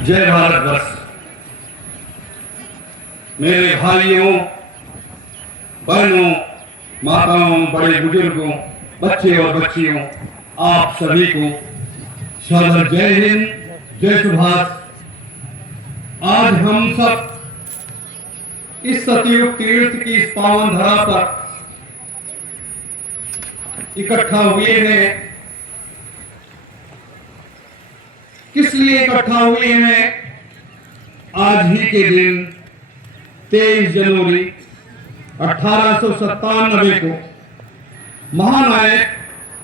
जय भारतवर्ष। मेरे भाइयों, बहनों, माताओं, बड़े बुजुर्गों, बच्चे और बच्चियों, आप सभी को सादर जय हिंद, जय सुभाष। आज हम सब इस सतयुग तीर्थ की इस पावन धरा पर इकट्ठा हुए हैं। किस लिए इकट्ठा हुए हैं? आज ही के दिन 23 जनवरी 1897 को महानायक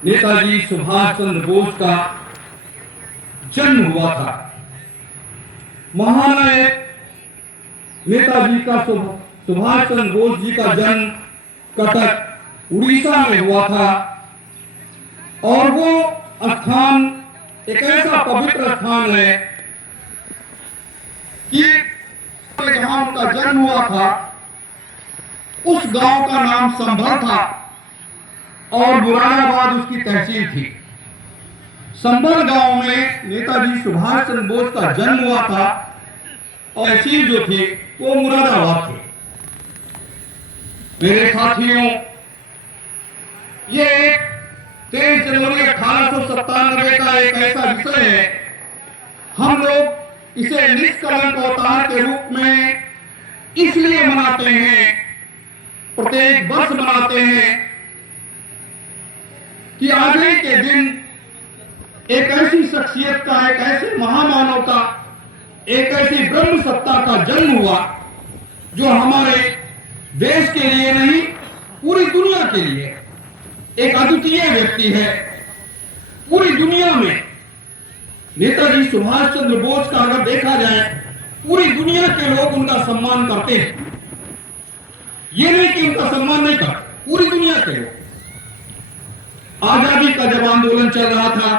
नेताजी सुभाष चंद्र बोस का जन्म हुआ था। महानायक नेताजी का सुभाष चंद्र बोस जी का जन्म कटक उड़ीसा में हुआ था और वो स्थान एक ऐसा पवित्र स्थान है कि जहां उनका जन्म हुआ था उस गांव का नाम संभल था और मुरादाबाद उसकी तहसील थी। संभल गांव में नेताजी सुभाष चंद्र बोस का जन्म हुआ था और तहसील जो थी वो मुरादाबाद थी। मेरे साथियों, ये 23 जनवरी 1897 का एक ऐसा विषय है, हम लोग इसे निष्कलंक अवतार के रूप में इसलिए मनाते हैं, प्रत्येक वर्ष मनाते हैं कि आज ही के दिन एक ऐसी शख्सियत का, एक ऐसे महामानव का, एक ऐसी ब्रह्म सत्ता का जन्म हुआ जो हमारे देश के लिए नहीं, पूरी दुनिया के लिए एक अद्वितीय व्यक्ति है। पूरी दुनिया में नेताजी सुभाष चंद्र बोस का अगर देखा जाए, पूरी दुनिया के लोग उनका सम्मान करते हैं। ये नहीं कि उनका सम्मान नहीं करते, पूरी दुनिया के लोग। आजादी का जब आंदोलन चल रहा था,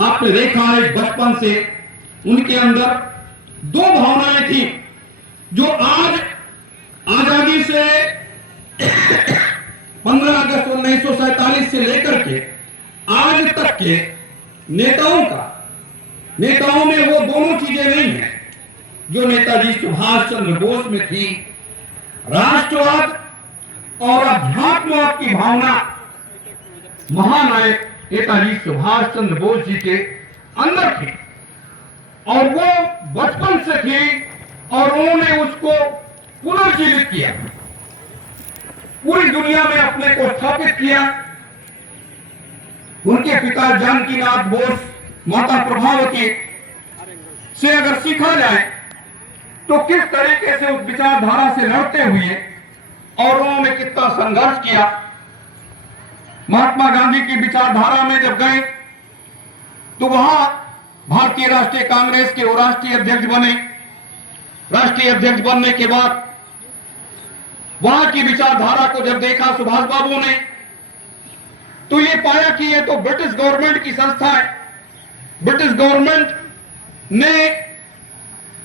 आपने देखा है बचपन से उनके अंदर दो भावनाएं थी जो आज आजादी से 15 अगस्त 1947 से लेकर के आज तक के नेताओं में वो दोनों चीजें नहीं है जो नेताजी सुभाष चंद्र बोस में थी। राष्ट्रवाद और अध्यात्मवाद की भावना महानायक नेताजी सुभाष चंद्र बोस जी के अंदर थी और वो बचपन से थी और उन्होंने उसको पुनर्जीवित किया, पूरी दुनिया में अपने को स्थापित किया। उनके पिता जानकीनाथ बोस, माता प्रभावती से अगर सीखा जाए तो किस तरीके से उस विचारधारा से लड़ते हुए और उन्होंने कितना संघर्ष किया। महात्मा गांधी की विचारधारा में जब गए तो वहां भारतीय राष्ट्रीय कांग्रेस के वो राष्ट्रीय अध्यक्ष बने। राष्ट्रीय अध्यक्ष बनने के बाद वहां की विचारधारा को जब देखा सुभाष बाबू ने, तो ये पाया कि ये तो ब्रिटिश गवर्नमेंट की संस्था है। ब्रिटिश गवर्नमेंट ने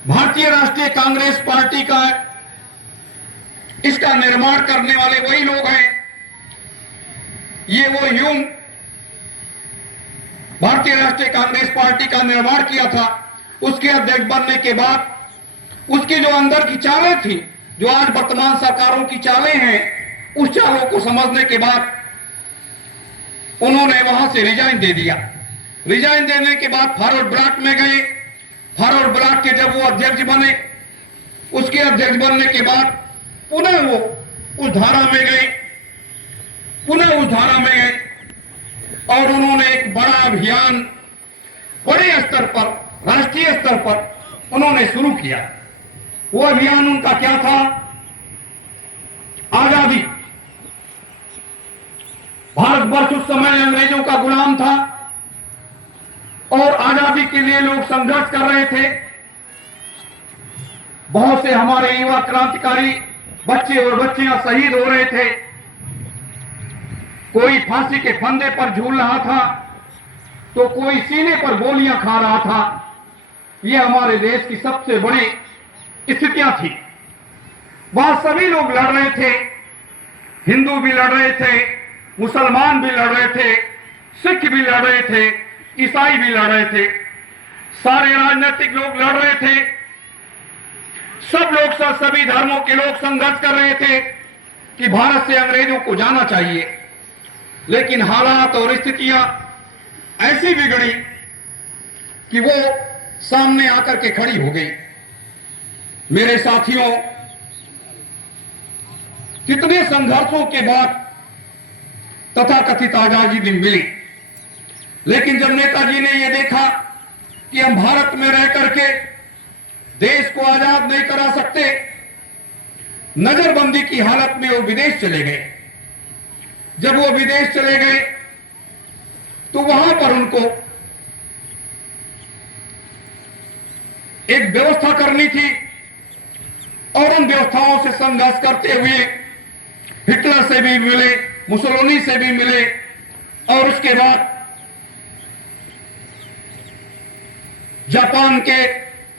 भारतीय राष्ट्रीय कांग्रेस पार्टी का, इसका निर्माण करने वाले वही लोग हैं। ये वो ह्यूम भारतीय राष्ट्रीय कांग्रेस पार्टी का निर्माण किया था। उसके अध्यक्ष बनने के बाद उसकी जो अंदर की चालें थी, जो आज वर्तमान सरकारों की चालें हैं, उस चालों को समझने के बाद उन्होंने वहां से रिजाइन दे दिया। रिजाइन देने के बाद फॉरवर्ड ब्लॉक में गए। फॉरवर्ड ब्लॉक के जब वो अध्यक्ष बने, उसके अध्यक्ष बनने के बाद पुनः वो उस धारा में गए, और उन्होंने एक बड़ा अभियान बड़े स्तर पर, राष्ट्रीय स्तर पर उन्होंने शुरू किया। वो अभियान उनका क्या था? आजादी। भारतवर्ष उस समय अंग्रेजों का गुलाम था और आजादी के लिए लोग संघर्ष कर रहे थे। बहुत से हमारे युवा क्रांतिकारी बच्चे और बच्चियां शहीद हो रहे थे। कोई फांसी के फंदे पर झूल रहा था तो कोई सीने पर गोलियां खा रहा था। यह हमारे देश की सबसे बड़ी स्थितियां थी। वहां सभी लोग लड़ रहे थे, हिंदू भी लड़ रहे थे, मुसलमान भी लड़ रहे थे, सिख भी लड़ रहे थे, ईसाई भी लड़ रहे थे। सारे राजनीतिक लोग लड़ रहे थे, सब लोग सभी धर्मों के लोग संघर्ष कर रहे थे कि भारत से अंग्रेजों को जाना चाहिए। लेकिन हालात और स्थितियां ऐसी बिगड़ी कि वो सामने आकर के खड़ी हो गई। मेरे साथियों, कितने संघर्षों के बाद तथाकथित आजादी भी मिली, लेकिन जब नेताजी ने यह देखा कि हम भारत में रह करके देश को आजाद नहीं करा सकते, नजरबंदी की हालत में वो विदेश चले गए। जब वो विदेश चले गए तो वहां पर उनको एक व्यवस्था करनी थी और उन व्यवस्थाओं से संघर्ष करते हुए हिटलर से भी मिले, मुसोलिनी से भी मिले और उसके बाद जापान के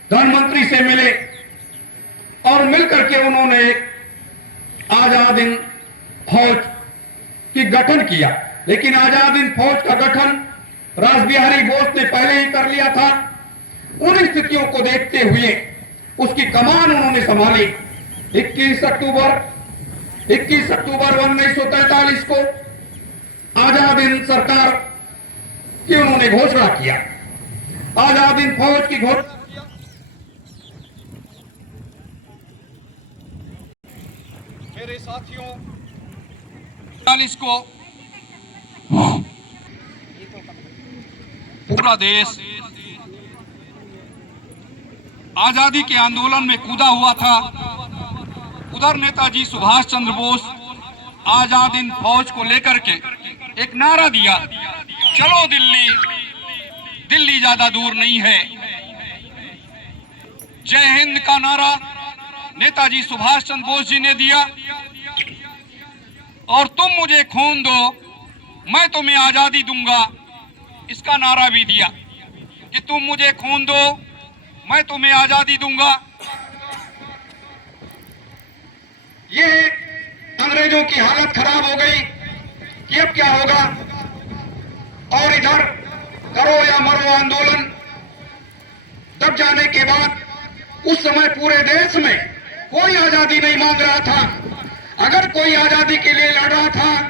प्रधानमंत्री से मिले और मिलकर के उन्होंने एक आजाद हिंद फौज की गठन किया। लेकिन आजाद हिंद फौज का गठन रासबिहारी बोस ने पहले ही कर लिया था। उन स्थितियों को देखते हुए उसकी कमान उन्होंने संभाली। 21 अक्टूबर 1943 को आजाद हिंद सरकार की उन्होंने घोषणा किया, आजाद हिंद फौज की घोषणा किया। मेरे साथियों, 40 को पूरा देश आजादी के आंदोलन में कूदा हुआ था। उधर नेताजी सुभाष चंद्र बोस आजाद हिंद फौज को लेकर के एक नारा दिया, चलो दिल्ली, दिल्ली ज्यादा दूर नहीं है। जय हिंद का नारा नेताजी सुभाष चंद्र बोस जी ने दिया और तुम मुझे खून दो, मैं तुम्हें आजादी दूंगा, इसका नारा भी दिया कि तुम मुझे खून दो, मैं तुम्हें आजादी दूंगा। ये अंग्रेजों की हालत खराब हो गई कि अब क्या होगा। और इधर करो या मरो आंदोलन दब जाने के बाद उस समय पूरे देश में कोई आजादी नहीं मांग रहा था। अगर कोई आजादी के लिए लड़ रहा था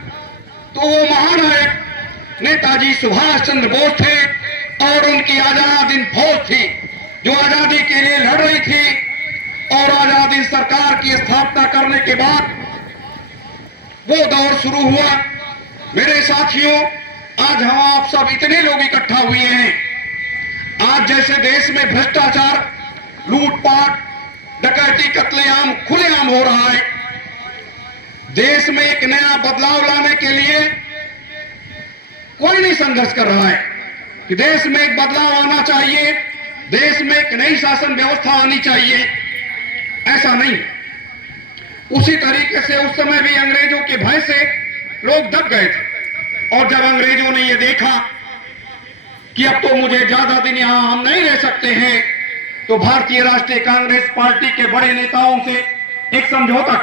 तो वो महानायक नेताजी सुभाष चंद्र बोस थे और उनकी आजाद हिंद फौज थी जो आजादी के लिए लड़ रही थी। और आजाद हिंद सरकार की स्थापना करने के बाद वो दौर शुरू हुआ। मेरे साथियों, आज हम आप सब इतने लोग इकट्ठा हुए हैं। आज जैसे देश में भ्रष्टाचार, लूटपाट, डकैती, कत्लेआम खुलेआम हो रहा है, देश में एक नया बदलाव लाने के लिए कोई नहीं संघर्ष कर रहा है कि देश में एक बदलाव आना चाहिए, देश में एक नई शासन व्यवस्था आनी चाहिए। ऐसा नहीं। उसी तरीके से उस समय भी अंग्रेजों के भय से लोग दब गए थे और जब अंग्रेजों ने यह देखा कि अब तो मुझे ज्यादा दिन यहां हम नहीं रह सकते हैं, तो भारतीय राष्ट्रीय कांग्रेस पार्टी के बड़े नेताओं से एक समझौता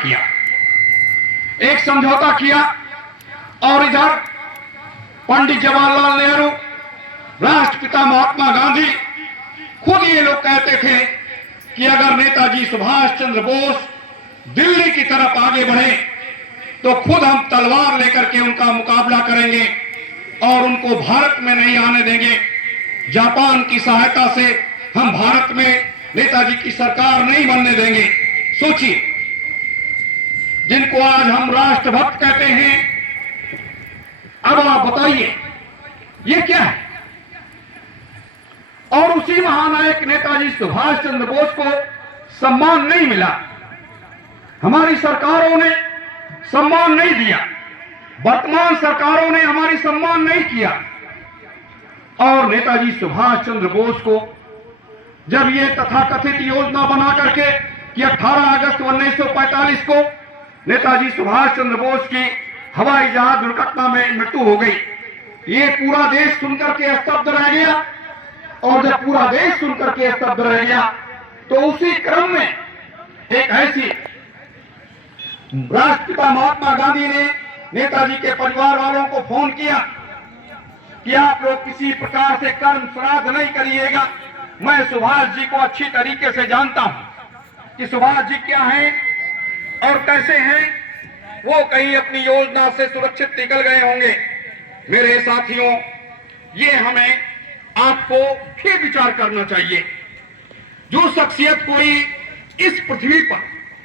किया और इधर पंडित जवाहरलाल नेहरू, राष्ट्रपिता महात्मा गांधी, खुद ये लोग कहते थे कि अगर नेताजी सुभाष चंद्र बोस दिल्ली की तरफ आगे बढ़े तो खुद हम तलवार लेकर के उनका मुकाबला करेंगे और उनको भारत में नहीं आने देंगे। जापान की सहायता से हम भारत में नेताजी की सरकार नहीं बनने देंगे। सोचिए, जिनको आज हम राष्ट्रभक्त कहते हैं, अब आप बताइए ये क्या है। और उसी महानायक नेताजी सुभाष चंद्र बोस को सम्मान नहीं मिला, हमारी सरकारों ने सम्मान नहीं दिया, वर्तमान सरकारों ने हमारी सम्मान नहीं किया। और नेताजी सुभाष चंद्र बोस को जब ये तथाकथित योजना बना करके कि 18 अगस्त 1945 को नेताजी सुभाष चंद्र बोस की हवाई जहाज दुर्घटना में मृत्यु हो गई, ये पूरा देश सुनकर के स्तब्ध रह गया। और जब पूरा देश सुनकर के स्तब्ध रह गया तो उसी क्रम में एक ऐसी राष्ट्रपिता महात्मा गांधी ने नेताजी के परिवार वालों को फोन किया कि आप लोग किसी प्रकार से कर्म श्राद्ध नहीं करिएगा, मैं सुभाष जी को अच्छी तरीके से जानता हूं कि सुभाष जी क्या हैं और कैसे हैं। वो कहीं अपनी योजना से सुरक्षित निकल गए होंगे। मेरे साथियों, ये हमें आपको भी विचार करना चाहिए। जो शख्सियत कोई इस पृथ्वी पर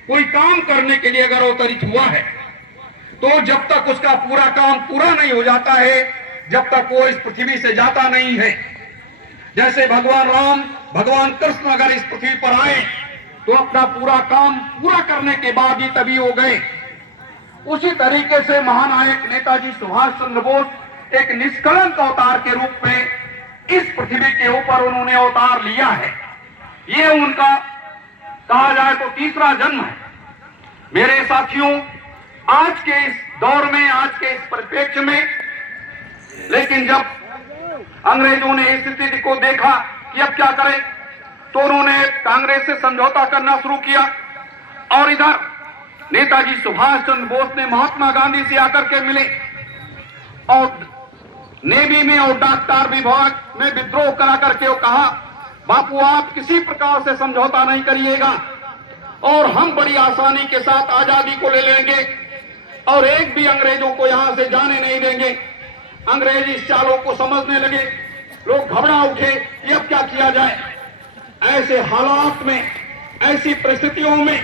कोई काम करने के लिए अगर अवतरित हुआ है, तो जब तक उसका पूरा काम पूरा नहीं हो जाता है, जब तक वो इस पृथ्वी से जाता नहीं है। जैसे भगवान राम, भगवान कृष्ण अगर इस पृथ्वी पर आए तो अपना पूरा काम पूरा करने के बाद ही तभी हो गए। उसी तरीके से महानायक नेताजी सुभाष चंद्र बोस एक निष्कलंक अवतार के रूप में इस पृथ्वी के ऊपर उन्होंने अवतार लिया है। ये उनका कहा जाए तो तीसरा जन्म है। मेरे साथियों, आज के इस दौर में, आज के इस परिप्रेक्ष्य में, लेकिन जब अंग्रेजों ने इस स्थिति को देखा कि अब क्या करें, तो उन्होंने कांग्रेस से समझौता करना शुरू किया। और इधर नेताजी सुभाष चंद्र बोस ने महात्मा गांधी से आकर के मिले और नेवी में और डाक विभाग में विद्रोह करा करके वो कहा, बापू आप किसी प्रकार से समझौता नहीं करिएगा और हम बड़ी आसानी के साथ आजादी को ले लेंगे और एक भी अंग्रेजों को यहां से जाने नहीं देंगे। अंग्रेज इस चालों को समझने लगे, लोग घबरा उठे कि अब क्या किया जाए। ऐसे हालात में, ऐसी परिस्थितियों में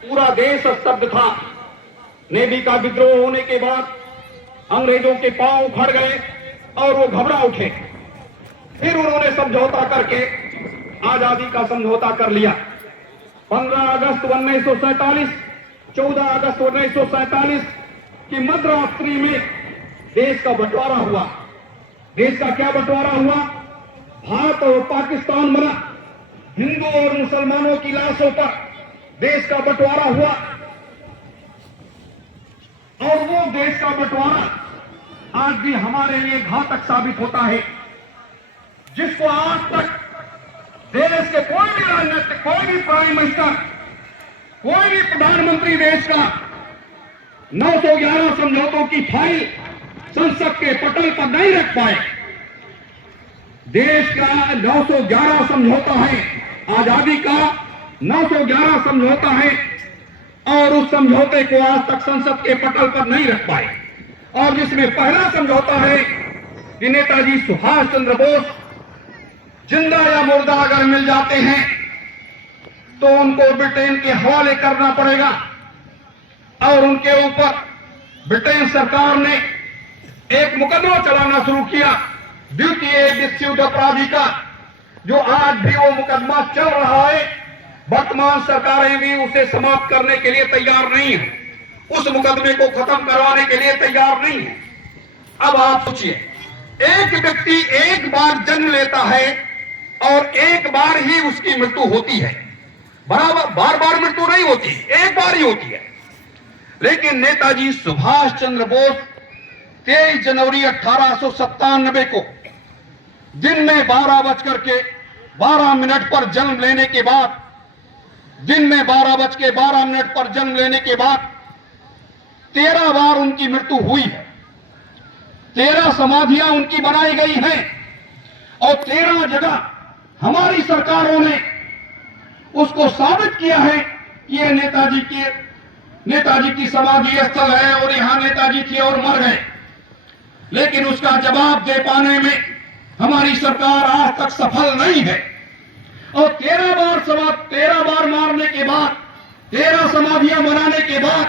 पूरा देश स्तब्ध था। नेवी का विद्रोह होने के बाद अंग्रेजों के पांव उखड़ गए और वो घबरा उठे। फिर उन्होंने समझौता करके आजादी का समझौता कर लिया। 15 अगस्त 1947, 14 अगस्त 1947 की मध्यरात्रि में देश का बंटवारा हुआ। देश का क्या बंटवारा हुआ? भारत और पाकिस्तान बना। हिंदू और मुसलमानों की लाशों पर देश का बंटवारा हुआ और वो देश का बंटवारा आज भी हमारे लिए घातक साबित होता है, जिसको आज तक देश के कोई भी राजनीतिक, कोई भी प्राइम मिनिस्टर, कोई भी प्रधानमंत्री देश का 911 समझौतों की फाइल संसद के पटल पर नहीं रख पाए। देश का 911 समझौता है, आजादी का 911 समझौता है और उस समझौते को आज तक संसद के पटल पर नहीं रख पाए। और जिसमें पहला समझौता है कि नेताजी सुभाष चंद्र बोस जिंदा या मुर्दा अगर मिल जाते हैं तो उनको ब्रिटेन के हवाले करना पड़ेगा। और उनके ऊपर ब्रिटेन सरकार ने एक मुकदमा चलाना शुरू किया, द्वितीय विश्व युद्ध अपराधी का, जो आज भी वो मुकदमा चल रहा है। वर्तमान सरकारें भी उसे समाप्त करने के लिए तैयार नहीं है, उस मुकदमे को खत्म करवाने के लिए तैयार नहीं है। अब आप सोचिए, एक व्यक्ति एक बार जन्म लेता है और एक बार ही उसकी मृत्यु होती है। बराबर बार बार मृत्यु नहीं होती, एक बार ही होती है। लेकिन नेताजी सुभाष चंद्र बोस 23 जनवरी 1897 को दिन में 12:12 पर जन्म लेने के बाद, दिन में 12:12 पर जन्म लेने के बाद 13 बार उनकी मृत्यु हुई है। 13 समाधियां उनकी बनाई गई हैं और 13 जगह हमारी सरकारों ने उसको साबित किया है कि ये नेताजी की समाधि स्थल है और यहां नेताजी थे और मर गए। लेकिन उसका जवाब दे पाने में हमारी सरकार आज तक सफल नहीं है। और 13 बार मारने के बाद, 13 समाधियां बनाने के बाद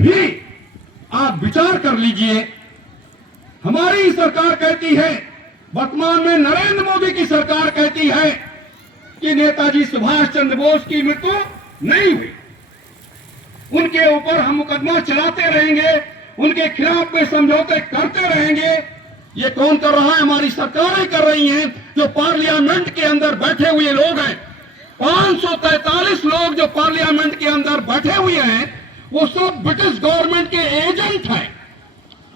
भी आप विचार कर लीजिए, हमारी सरकार कहती है, वर्तमान में नरेंद्र मोदी की सरकार कहती है कि नेताजी सुभाष चंद्र बोस की मृत्यु नहीं हुई। उनके ऊपर हम मुकदमा चलाते रहेंगे, उनके खिलाफ में समझौते करते रहेंगे। ये कौन कर रहा है? हमारी सरकारें कर रही हैं, जो पार्लियामेंट के अंदर बैठे हुए लोग हैं। 543 लोग जो पार्लियामेंट के अंदर बैठे हुए हैं, वो सब ब्रिटिश गवर्नमेंट के एजेंट हैं।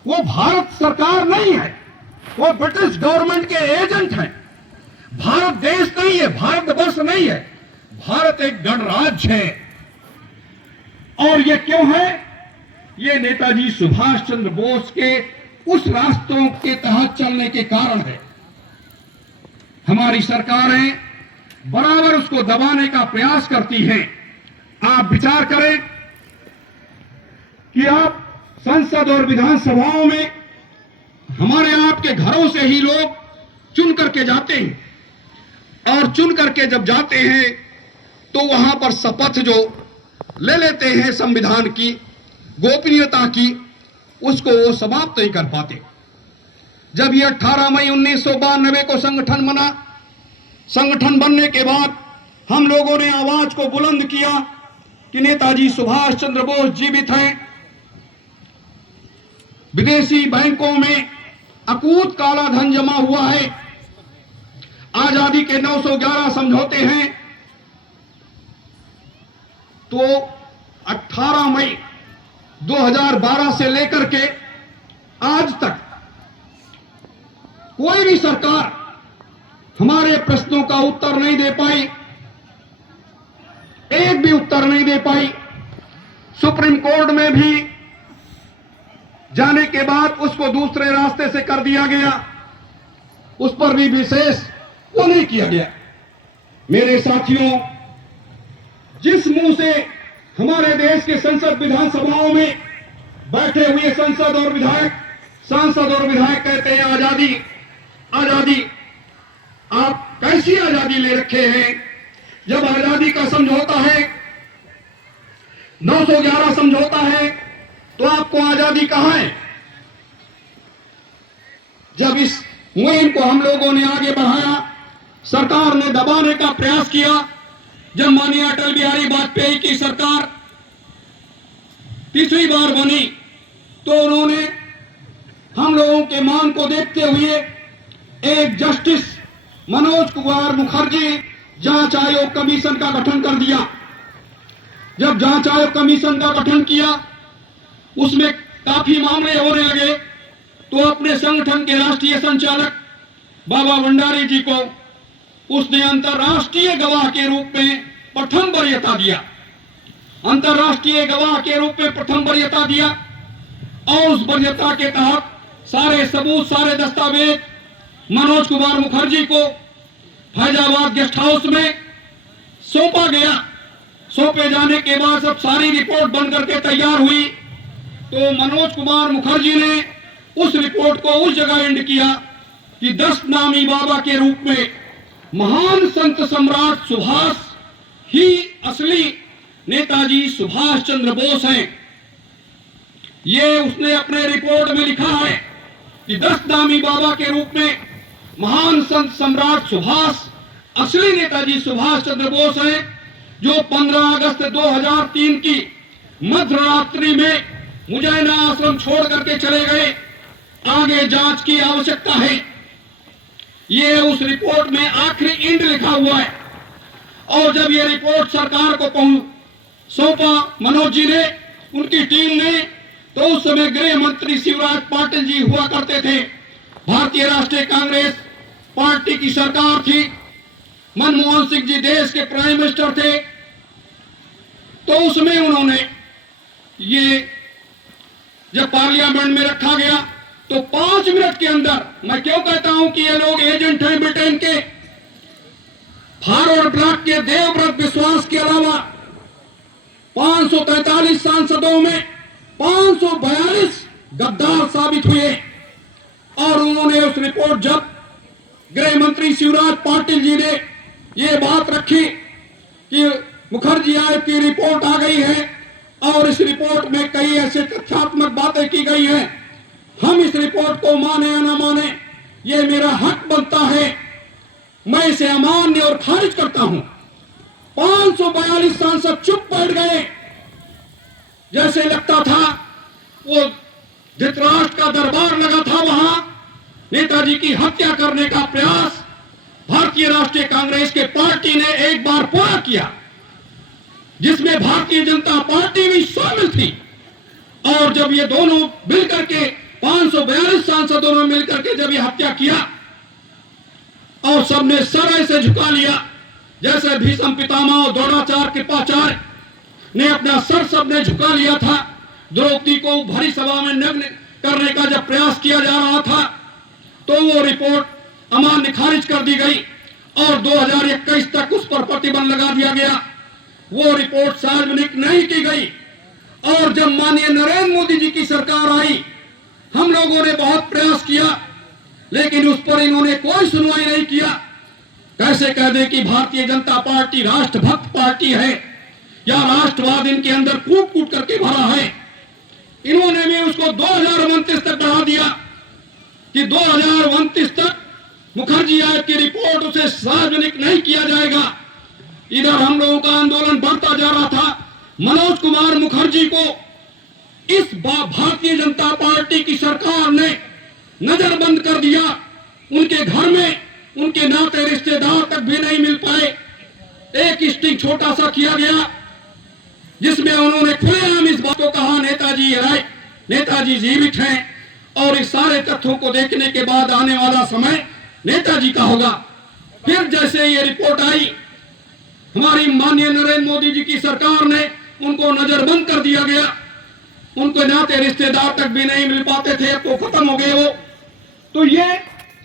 वो भारत सरकार नहीं है, वो ब्रिटिश गवर्नमेंट के एजेंट हैं। भारत देश नहीं है, भारतवर्ष नहीं है, भारत एक गणराज्य है। और ये क्यों है? ये नेताजी सुभाष चंद्र बोस के उस रास्तों के तहत चलने के कारण है। हमारी सरकारें बराबर उसको दबाने का प्रयास करती हैं। आप विचार करें कि आप संसद और विधानसभाओं में हमारे आपके घरों से ही लोग चुन करके जाते हैं और चुन करके जब जाते हैं तो वहां पर शपथ जो ले लेते हैं संविधान की गोपनीयता की, उसको वो समाप्त नहीं कर पाते। जब ये 18 मई 1992 को संगठन बना, संगठन बनने के बाद हम लोगों ने आवाज को बुलंद किया कि नेताजी सुभाष चंद्र बोस जीवित हैं। विदेशी बैंकों में अकूत काला धन जमा हुआ है। आजादी के 911 समझौते हैं। तो 18 मई 2012 से लेकर के आज तक कोई भी सरकार हमारे प्रश्नों का उत्तर नहीं दे पाई, एक भी उत्तर नहीं दे पाई। सुप्रीम कोर्ट में भी जाने के बाद उसको दूसरे रास्ते से कर दिया गया, उस पर भी विशेष वो नहीं किया गया। मेरे साथियों, जिस मुंह से हमारे देश के संसद विधानसभाओं में बैठे हुए सांसद और विधायक कहते हैं आजादी आजादी, आप कैसी आजादी ले रखे हैं? जब आजादी का समझौता है, 911 समझौता है, तो आपको आजादी कहां है? जब इस मुहिम को हम लोगों ने आगे बढ़ाया, सरकार ने दबाने का प्रयास किया। जब माननीय अटल बिहारी वाजपेयी की सरकार तीसरी बार बनी तो उन्होंने हम लोगों के मांग को देखते हुए एक जस्टिस मनोज कुमार मुखर्जी जांच आयोग कमीशन का गठन कर दिया। जब जांच आयोग कमीशन का गठन किया, उसमें काफी मामले होने लगे, तो अपने संगठन के राष्ट्रीय संचालक बाबा भंडारी जी को उसने अंतर्राष्ट्रीय गवाह के रूप में प्रथम वरीयता दिया। अंतर्राष्ट्रीय गवाह के रूप में प्रथम वरीयता दिया और उस वरीयता के तहत सारे सबूत, सारे दस्तावेज मनोज कुमार मुखर्जी को फैजाबाद गेस्ट हाउस में सौंपा गया। सौंपे जाने के बाद जब सारी रिपोर्ट बन करके तैयार हुई तो मनोज कुमार मुखर्जी ने उस रिपोर्ट को उस जगह एंड किया कि 10 नामी बाबा के रूप में महान संत सम्राट सुभाष ही असली नेताजी सुभाष चंद्र बोस हैं। ये उसने अपने रिपोर्ट में लिखा है कि 10 नामी बाबा के रूप में महान संत सम्राट सुभाष असली नेताजी सुभाष चंद्र बोस हैं, जो 15 अगस्त 2003 की मध्य रात्रि में मुजैना आश्रम छोड़ करके चले गए। आगे जांच की आवश्यकता है। ये उस रिपोर्ट में आखिरी इंड लिखा हुआ है। और जब ये रिपोर्ट सरकार को सौंपा मनोज जी ने, उनकी टीम ने, तो उस समय गृह मंत्री शिवराज पाटिल जी हुआ करते थे। भारतीय राष्ट्रीय कांग्रेस पार्टी की सरकार थी। मनमोहन सिंह जी देश के प्राइम मिनिस्टर थे। तो उसमें उन्होंने ये जब पार्लियामेंट में रखा गया तो 5 मिनट के अंदर, मैं क्यों कहता हूं कि ये लोग एजेंट हैं ब्रिटेन के, फॉरवर्ड ब्लॉक के देवव्रत विश्वास के अलावा 543 सांसदों में 542 गद्दार साबित हुए। और उन्होंने उस रिपोर्ट, जब गृह मंत्री शिवराज पाटिल जी ने ये बात रखी कि मुखर्जी आयोग की रिपोर्ट आ गई है और इस रिपोर्ट में कई ऐसे तथ्यात्मक बातें की गई हैं, हम इस रिपोर्ट को माने या ना माने, ये मेरा हक बनता है, मैं इसे अमान्य और खारिज करता हूं। 542 सांसद चुप बैठ गए। जैसे लगता था वो धृतराष्ट्र का दरबार लगा था। वहां नेताजी की हत्या करने का प्रयास भारतीय राष्ट्रीय कांग्रेस के पार्टी ने एक बार पूरा किया, जिसमें भारतीय जनता पार्टी भी शामिल थी। और जब ये दोनों मिलकर के 542 सांसदों ने मिलकर के जब ये हत्या किया और सबने सर ऐसे झुका लिया, जैसे भीष्म पितामह और द्रोणाचार्य कृपाचार्य ने अपना सर सबने झुका लिया था। द्रौपदी को भरी सभा में नग्न करने का जब प्रयास किया जा रहा था तो वो रिपोर्ट अमान्य खारिज कर दी गई। और 2021 तक उस पर प्रतिबंध लगा दिया गया। वो रिपोर्ट सार्वजनिक नहीं की गई। और जब माननीय नरेंद्र मोदी जी की सरकार आई, हम लोगों ने बहुत प्रयास किया, लेकिन उस पर इन्होंने कोई सुनवाई नहीं किया। कैसे कह दे कि भारतीय जनता पार्टी राष्ट्रभक्त पार्टी है या राष्ट्रवाद इनके अंदर कूट कूट करके भरा है। इन्होंने भी उसको 2029 तक बढ़ा दिया कि 2029 तक मुखर्जी आयोग की रिपोर्ट उसे सार्वजनिक नहीं किया जाएगा। इधर हम लोगों का आंदोलन बढ़ता जा रहा था। मनोज कुमार मुखर्जी को इस भारतीय जनता पार्टी की सरकार ने नजरबंद कर दिया। उनके घर में उनके नाते रिश्तेदार तक भी नहीं मिल पाए। एक स्टिंग छोटा सा किया गया जिसमें उन्होंने खुलेआम इस बात को कहा नेताजी है, नेताजी जीवित हैं और इस सारे तथ्यों को देखने के बाद आने वाला समय नेताजी का होगा। फिर जैसे ये रिपोर्ट आई, हमारी माननीय नरेंद्र मोदी जी की सरकार ने उनको नजरबंद कर दिया गया। उनके नाते रिश्तेदार तक भी नहीं मिल पाते थे, तो खत्म हो गए वो। तो ये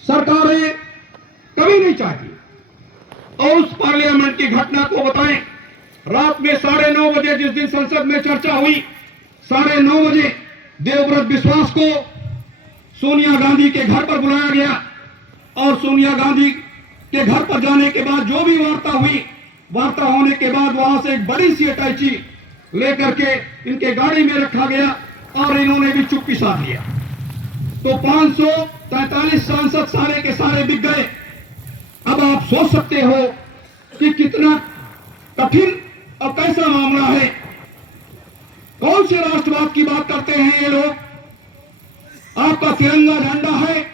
सरकारें कभी नहीं चाहती। और उस पार्लियामेंट की घटना को बताएं, रात में 9:30 बजे जिस दिन संसद में चर्चा हुई, 9:30 बजे देवव्रत विश्वास को सोनिया गांधी के घर पर बुलाया गया। और सोनिया गांधी के घर पर जाने के बाद जो भी वार्ता हुई, वार्ता होने के बाद वहां से एक बड़ी सी अटैची लेकर के इनके गाड़ी में रखा गया और इन्होंने भी चुप्पी साध लिया। तो 543 सांसद सारे के सारे बिक गए। अब आप सोच सकते हो कि कितना कठिन और कैसा मामला है। कौन से राष्ट्रवाद की बात करते हैं ये लोग? आपका तिरंगा झंडा है,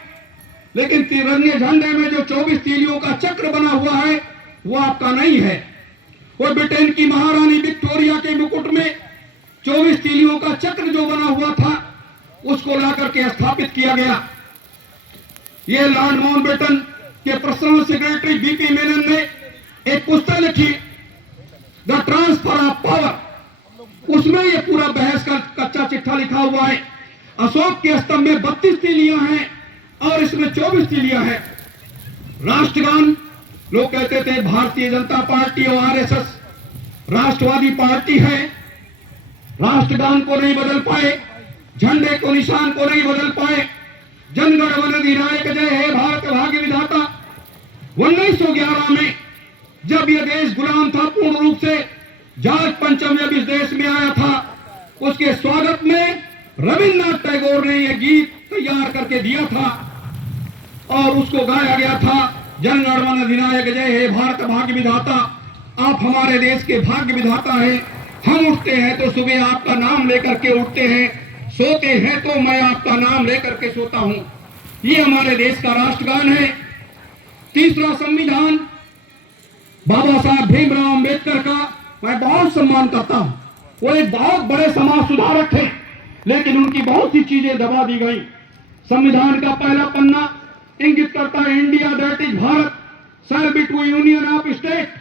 लेकिन तिरंगे झंडे में जो 24 तीलियों का चक्र बना हुआ है वो आपका नहीं है। वो ब्रिटेन की महारानी विक्टोरिया के मुकुट में 24 तीलियों का चक्र जो बना हुआ था उसको लाकर के स्थापित किया गया। ये लॉर्ड माउंटबेटन के पर्सनल सेक्रेटरी बीपी मेनन ने एक पुस्तक लिखी, द ट्रांसफर ऑफ पावर। उसमें ये पूरा बहस का कच्चा चिट्ठा लिखा हुआ है। अशोक के स्तंभ में 32 तीलियां हैं और इसमें 24 तीलियां हैं। राष्ट्रगान, लोग कहते थे भारतीय जनता पार्टी और आरएसएस राष्ट्रवादी पार्टी है, राष्ट्रगान को नहीं बदल पाए, झंडे को निशान को नहीं बदल पाए। जनगण मन अधिनायक जय हे भारत भाग्य विधाता। 1911 में जब यह देश गुलाम था पूर्ण रूप से, जॉर्ज पंचम जब इस देश में आया था, उसके स्वागत में रविन्द्रनाथ टैगोर ने यह गीत तैयार करके दिया था और उसको गाया गया था, जनगण मन अधिनायक जय हे भारत भाग्य विधाता। आप हमारे देश के भाग्य विधाता हैं। हम उठते हैं तो सुबह आपका नाम लेकर के उठते हैं, सोते हैं तो मैं आपका नाम लेकर के सोता हूं। ये हमारे देश का राष्ट्रगान है। तीसरा संविधान बाबा साहब भीमराव अंबेडकर का मैं बहुत सम्मान करता हूं। वो एक बहुत बड़े समाज सुधारक थे, लेकिन उनकी बहुत सी चीजें दबा दी गई। संविधान का पहला पन्ना इंगित करता है India that is Bharat shall be to union of state.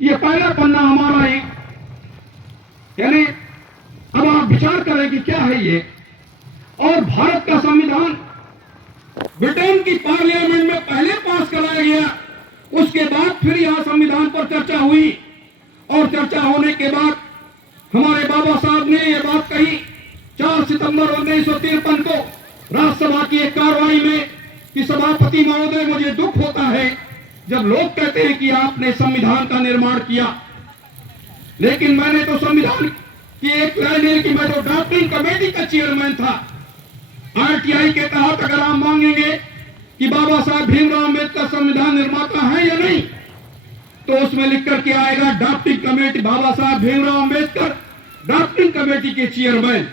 ये पहला पन्ना हमारा है। यानी अब आप विचार करें कि क्या है ये। और भारत का संविधान ब्रिटेन की पार्लियामेंट में पहले पास कराया गया, उसके बाद फिर यहां संविधान पर चर्चा हुई और चर्चा होने के बाद हमारे बाबा साहब ने यह बात कही 4 सितंबर 1953 को राज्यसभा की एक कार्रवाई में कि सभापति महोदय, मुझे दुख होता है जब लोग कहते हैं कि आपने संविधान का निर्माण किया, लेकिन मैंने तो संविधान की एक लाइन है कि मैं तो ड्राफ्टिंग कमेटी का चेयरमैन था। आरटीआई के तहत अगर आप मांगेंगे कि बाबा साहब भीमराव अंबेडकर संविधान निर्माता है या नहीं, तो उसमें लिख करके आएगा ड्राफ्टिंग कमेटी, बाबा साहब भीमराव अंबेडकर ड्राफ्टिंग कमेटी के चेयरमैन।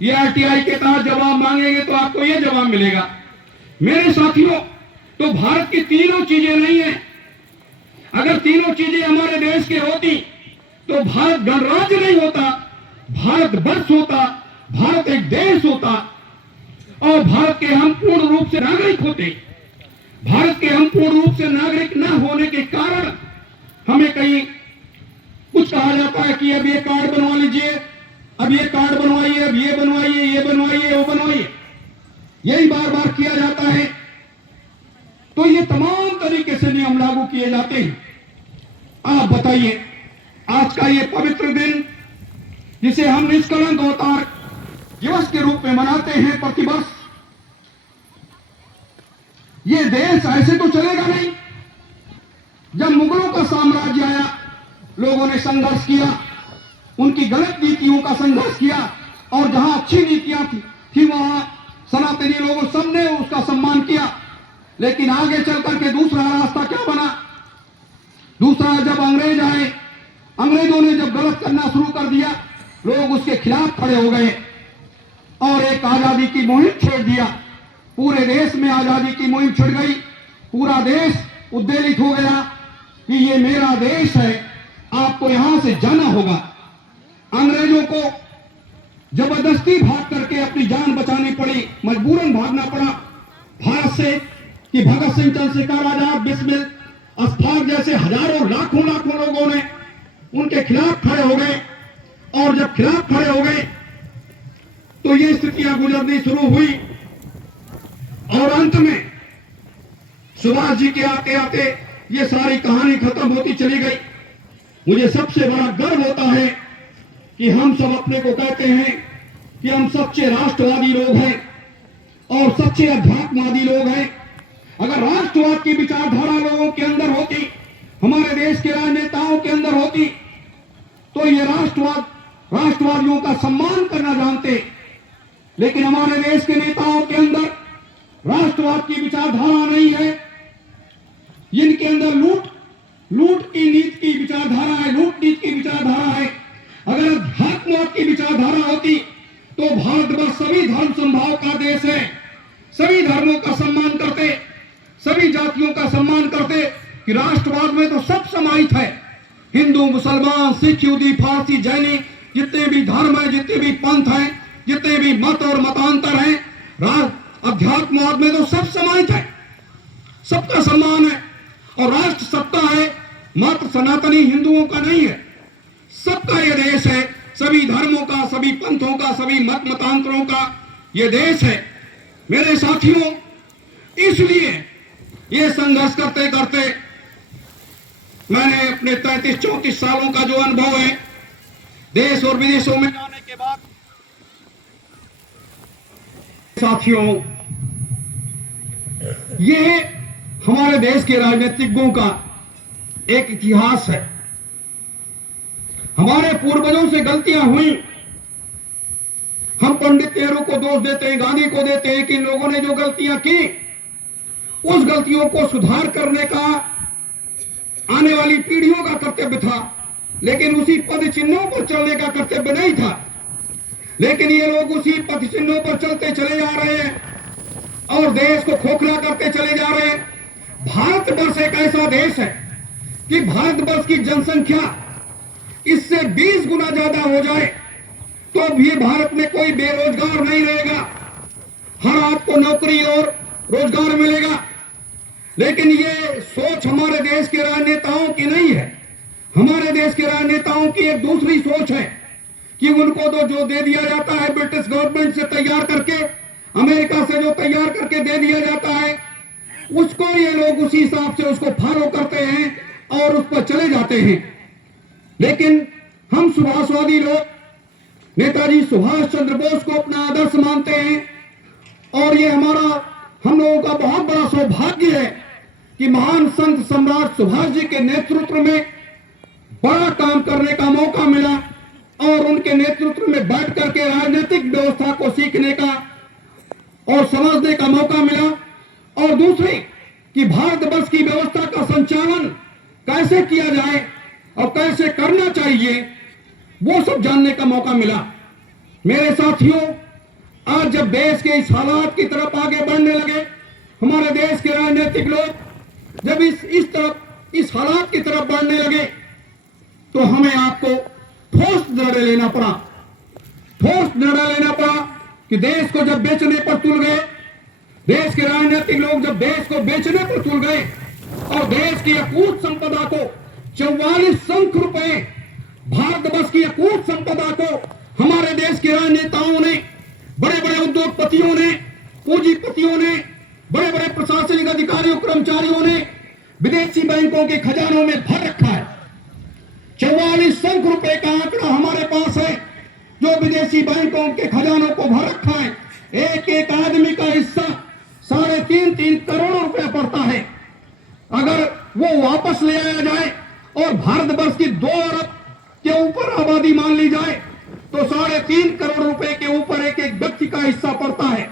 ये आरटीआई के तहत जवाब मांगेंगे तो आपको यह जवाब मिलेगा। मेरे साथियों, तो भारत की तीनों चीजें नहीं है। अगर तीनों चीजें हमारे देश की होती तो भारत गणराज्य नहीं होता, भारत वर्ष होता, भारत एक देश होता और भारत के हम पूर्ण रूप से नागरिक होते। भारत के हम पूर्ण रूप से नागरिक न होने के कारण हमें कहीं कुछ कहा जाता है कि अब ये कार्ड बनवा लीजिए, अब ये कार्ड बनवाइए, अब ये बनवाइए, ये बनवाइए, वो बनवाइए। यही बार बार किया जाता है। तो ये तमाम तरीके से नियम लागू किए जाते हैं। आप बताइए, आज का ये पवित्र दिन जिसे हम निष्कलंक अवतार दिवस के रूप में मनाते हैं प्रतिवर्ष, ये देश ऐसे तो चलेगा नहीं। जब मुगलों का साम्राज्य आया, लोगों ने संघर्ष किया, उनकी गलत नीतियों का संघर्ष किया, और जहां अच्छी नीतियां थी वहां सनातनी लोगों सबने उसका सम्मान किया। लेकिन आगे चल करके दूसरा रास्ता क्या बना? दूसरा, जब अंग्रेज आए, अंग्रेजों ने जब गलत करना शुरू कर दिया, लोग उसके खिलाफ खड़े हो गए और एक आजादी की मुहिम छेड़ दिया। पूरे देश में आजादी की मुहिम छिड़ गई। पूरा देश उद्वेलित हो गया कि ये मेरा देश है, आपको यहां से जाना होगा। अंग्रेजों को जबरदस्ती भाग करके अपनी जान बचानी पड़ी, मजबूरन भागना पड़ा भारत से, कि भगत सिंह, चंद्रशेखर आजाद, बिस्मिल, अशफाक जैसे हजारों लाखों लोगों ने उनके खिलाफ खड़े हो गए। और जब खिलाफ खड़े हो गए तो ये स्थितियां गुजरनी शुरू हुई, और अंत में सुभाष जी के आते आते ये सारी कहानी खत्म होती चली गई। मुझे सबसे बड़ा गर्व होता है कि हम सब अपने को कहते हैं कि हम सच्चे राष्ट्रवादी लोग हैं और सच्चे अध्यात्मवादी लोग हैं। अगर राष्ट्रवाद की विचारधारा लोगों के अंदर होती, हमारे देश के राजनेताओं के अंदर होती, तो ये राष्ट्रवादियों का सम्मान करना जानते। लेकिन हमारे देश के नेताओं के अंदर राष्ट्रवाद की विचारधारा नहीं है। जिनके अंदर लूट की नीति की विचारधारा है, लूट नीति की विचारधारा है। अगर अध्यात्मवाद की विचारधारा होती तो भारतवर्ष सभी धर्म संभाव का देश है, सभी धर्मों का सम्मान करते, सभी जातियों का सम्मान करते। कि राष्ट्रवाद में तो सब समाहित है, हिंदू, मुसलमान, सिख, यहूदी, फारसी, जैनी, जितने भी धर्म है, जितने भी पंथ हैं, जितने भी मत और मतांतर हैं, अध्यात्मवाद में तो सब समाहित है, सबका सम्मान है। और राष्ट्र सबका है, मात्र सनातनी हिंदुओं का नहीं है, सबका ये देश है, सभी धर्मों का, सभी पंथों का, सभी मत मतांतरों का ये देश है। मेरे साथियों, इसलिए ये संघर्ष करते करते मैंने अपने 33-34 सालों का जो अनुभव है देश और विदेशों में जाने के बाद, साथियों, ये हमारे देश के राजनीतिज्ञों का एक इतिहास है। हमारे पूर्वजों से गलतियां हुई, हम पंडित नेहरू को दोष देते हैं, गांधी को देते हैं कि लोगों ने जो गलतियां की, उस गलतियों को सुधार करने का आने वाली पीढ़ियों का कर्तव्य था, लेकिन उसी पद चिन्हों पर चलने का कर्तव्य नहीं था। लेकिन ये लोग उसी पद चिन्हों पर चलते चले जा रहे हैं और देश को खोखला करते चले जा रहे हैं। भारतवर्ष एक ऐसा देश है कि भारतवर्ष की जनसंख्या इससे 20 गुना ज्यादा हो जाए तो भी भारत में कोई बेरोजगार नहीं रहेगा, हर आपको नौकरी और रोजगार मिलेगा। लेकिन ये सोच हमारे देश के राजनेताओं की नहीं है। हमारे देश के राजनेताओं की एक दूसरी सोच है कि उनको तो जो दे दिया जाता है ब्रिटिश गवर्नमेंट से तैयार करके, अमेरिका से जो तैयार करके दे दिया जाता है, उसको ये लोग उसी हिसाब से उसको फॉलो करते हैं और उस पर चले जाते हैं। लेकिन हम सुभाषवादी लोग नेताजी सुभाष चंद्र बोस को अपना आदर्श मानते हैं और ये हम लोगों का बहुत बड़ा सौभाग्य है कि महान संत सम्राट सुभाष जी के नेतृत्व में बड़ा काम करने का मौका मिला और उनके नेतृत्व में बैठ करके राजनीतिक व्यवस्था को सीखने का और समझने का मौका मिला। और दूसरी कि भारतवर्ष की व्यवस्था का संचालन कैसे किया जाए और कैसे करना चाहिए, वो सब जानने का मौका मिला। मेरे साथियों, आज जब देश के इस हालात की तरफ आगे बढ़ने लगे, हमारे देश के राजनीतिक लोग जब इस हालात की तरफ बढ़ने लगे, तो हमें आपको ठोस निर्णय लेना पड़ा। ठोस निर्णय लेना पड़ा कि देश को जब बेचने पर तुल गए, देश के राजनीतिक लोग जब देश को बेचने पर तुल गए और देश की अकूत संपदा को 44 लाख रुपए, भारतवर्ष की अकूत संपदा को हमारे देश के राजनेताओं ने, बड़े बड़े उद्योगपतियों ने, पूंजीपतियों ने, बड़े बड़े प्रशासनिक अधिकारियों कर्मचारियों ने विदेशी बैंकों के खजानों में भर रखा है। 44 लाख रुपए का आंकड़ा हमारे पास है जो विदेशी बैंकों के खजानों को भर रखा है। एक एक आदमी का हिस्सा 3.5 करोड़ रुपए पड़ता है। अगर वो वापस ले आया जाए और भारतवर्ष की 2 अरब के ऊपर आबादी मान ली जाए तो 3.5 करोड़ रुपए के ऊपर एक एक व्यक्ति का हिस्सा पड़ता है।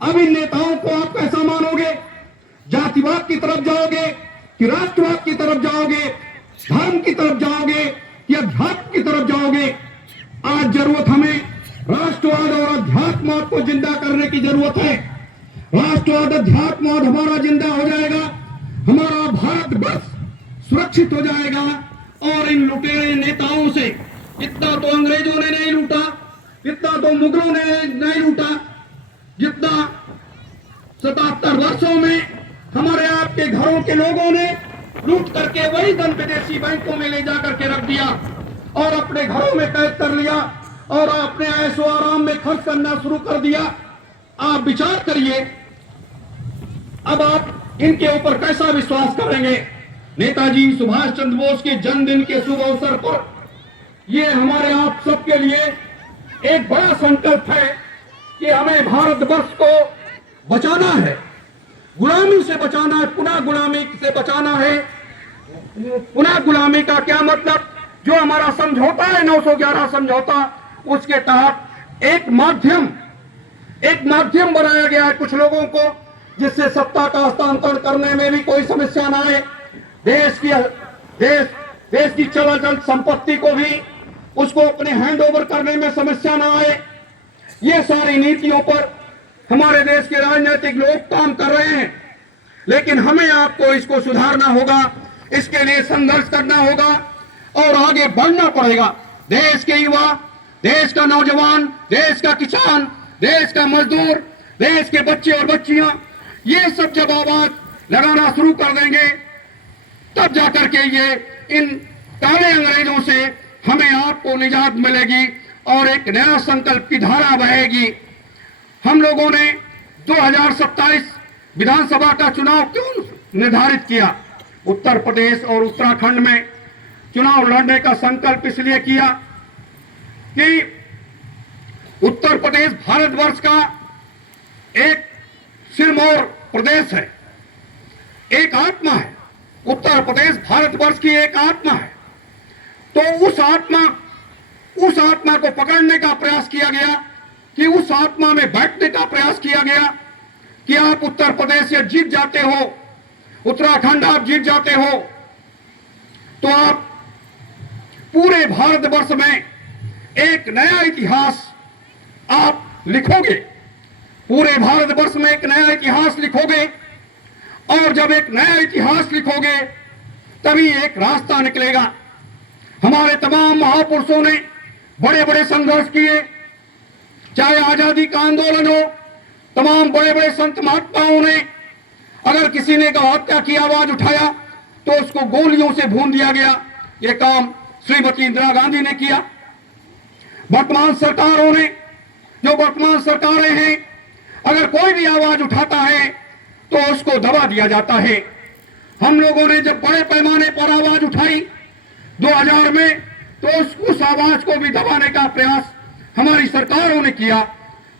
अब इन नेताओं को आप कैसा मानोगे? जातिवाद की तरफ जाओगे कि राष्ट्रवाद की तरफ जाओगे, धर्म की तरफ जाओगे या अध्यात्म की तरफ जाओगे? आज जरूरत हमें राष्ट्रवाद और अध्यात्मवाद को जिंदा करने की जरूरत है। राष्ट्रवाद अध्यात्मवाद हमारा जिंदा हो जाएगा, हमारा भारतवर्ष सुरक्षित हो जाएगा और इन लुटेरे नेताओं से इतना तो अंग्रेजों ने नहीं लूटा, इतना तो मुगलों ने नहीं लूटा, जितना 77 वर्षों में हमारे आपके घरों के लोगों ने लूट करके वही धन विदेशी बैंकों में ले जाकर के रख दिया और अपने घरों में कैद कर लिया और अपने ऐशो आराम में खर्च करना शुरू कर दिया। आप विचार करिए, अब आप इनके ऊपर कैसा विश्वास करेंगे? नेताजी सुभाष चंद्र बोस के जन्मदिन के शुभ अवसर पर ये हमारे आप सबके लिए एक बड़ा संकल्प है कि हमें भारतवर्ष को बचाना है, गुलामी से बचाना है, पुनः गुलामी से बचाना है। पुनः गुलामी का क्या मतलब? जो हमारा समझौता है 911 समझौता, उसके तहत एक माध्यम बनाया गया है कुछ लोगों को, जिससे सत्ता का हस्तांतरण करने में भी कोई समस्या ना आए, देश की चलाचल संपत्ति को भी उसको अपने हैंड ओवर करने में समस्या ना आए। ये सारी नीतियों पर हमारे देश के राजनीतिक लोग काम कर रहे हैं, लेकिन हमें आपको इसको सुधारना होगा, इसके लिए संघर्ष करना होगा और आगे बढ़ना पड़ेगा। देश के युवा, देश का नौजवान, देश का किसान, देश का मजदूर, देश के बच्चे और बच्चियां, ये सब जब आवाज लगाना शुरू कर देंगे तब जाकर के ये इन काले अंग्रेजों से हमें आपको निजात मिलेगी और एक नया संकल्प की धारा बहेगी। हम लोगों ने 2027 विधानसभा का चुनाव क्यों निर्धारित किया? उत्तर प्रदेश और उत्तराखंड में चुनाव लड़ने का संकल्प इसलिए किया कि उत्तर प्रदेश भारतवर्ष का एक सिरमौर प्रदेश है, एक आत्मा है। उत्तर प्रदेश भारतवर्ष की एक आत्मा है। तो उस आत्मा को पकड़ने का प्रयास किया गया, कि उस आत्मा में बैठने का प्रयास किया गया कि आप उत्तर प्रदेश से जीत जाते हो, उत्तराखंड आप जीत जाते हो, तो आप पूरे भारतवर्ष में एक नया इतिहास आप लिखोगे, पूरे भारतवर्ष में एक नया इतिहास लिखोगे। और जब एक नया इतिहास लिखोगे तभी एक रास्ता निकलेगा। हमारे तमाम महापुरुषों ने बड़े बड़े संघर्ष किए, चाहे आजादी का आंदोलन हो, तमाम बड़े बड़े संत महात्माओं ने, अगर किसी ने हत्या की आवाज उठाया तो उसको गोलियों से भून दिया गया। यह काम श्रीमती इंदिरा गांधी ने किया। वर्तमान सरकारों ने, जो वर्तमान सरकारें हैं, अगर कोई भी आवाज उठाता है तो उसको दबा दिया जाता है। हम लोगों ने जब बड़े पैमाने पर आवाज उठाई 2000 में, तो उस आवाज को भी दबाने का प्रयास हमारी सरकारों ने किया,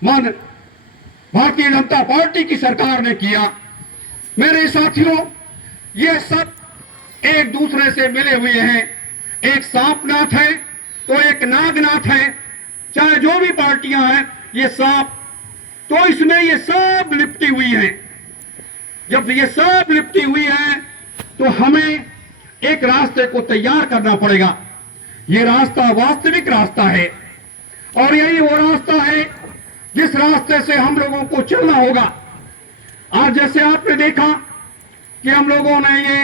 भारतीय जनता पार्टी की सरकार ने किया। मेरे साथियों, ये सब एक दूसरे से मिले हुए हैं। एक सांपनाथ है तो एक नागनाथ है। चाहे जो भी पार्टियां हैं, ये सांप, तो इसमें ये सब लिपटी हुई हैं। जब ये सब लिपटी हुई है तो हमें एक रास्ते को तैयार करना पड़ेगा। ये रास्ता वास्तविक रास्ता है और यही वो रास्ता है जिस रास्ते से हम लोगों को चलना होगा। आज जैसे आपने देखा कि हम लोगों ने ये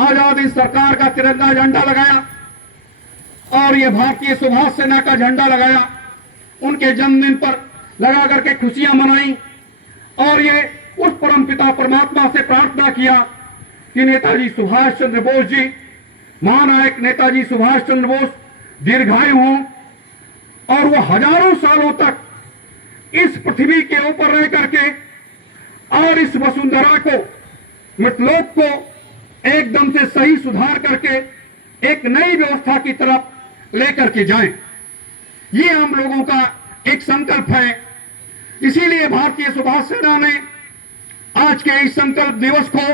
आजादी सरकार का तिरंगा झंडा लगाया और ये भारतीय सुभाष सेना का झंडा लगाया, उनके जन्मदिन पर लगा करके खुशियां मनाई और ये उस परमपिता परमात्मा से प्रार्थना किया कि नेताजी सुभाष चंद्र बोस जी, महानायक नेताजी सुभाष चंद्र बोस दीर्घायु हों और वो हजारों सालों तक इस पृथ्वी के ऊपर रह करके और इस वसुंधरा को, मतलोक को एकदम से सही सुधार करके एक नई व्यवस्था की तरफ लेकर के जाएं। ये हम लोगों का एक संकल्प है। इसीलिए भारतीय सुभाष सेना ने आज के इस संकल्प दिवस को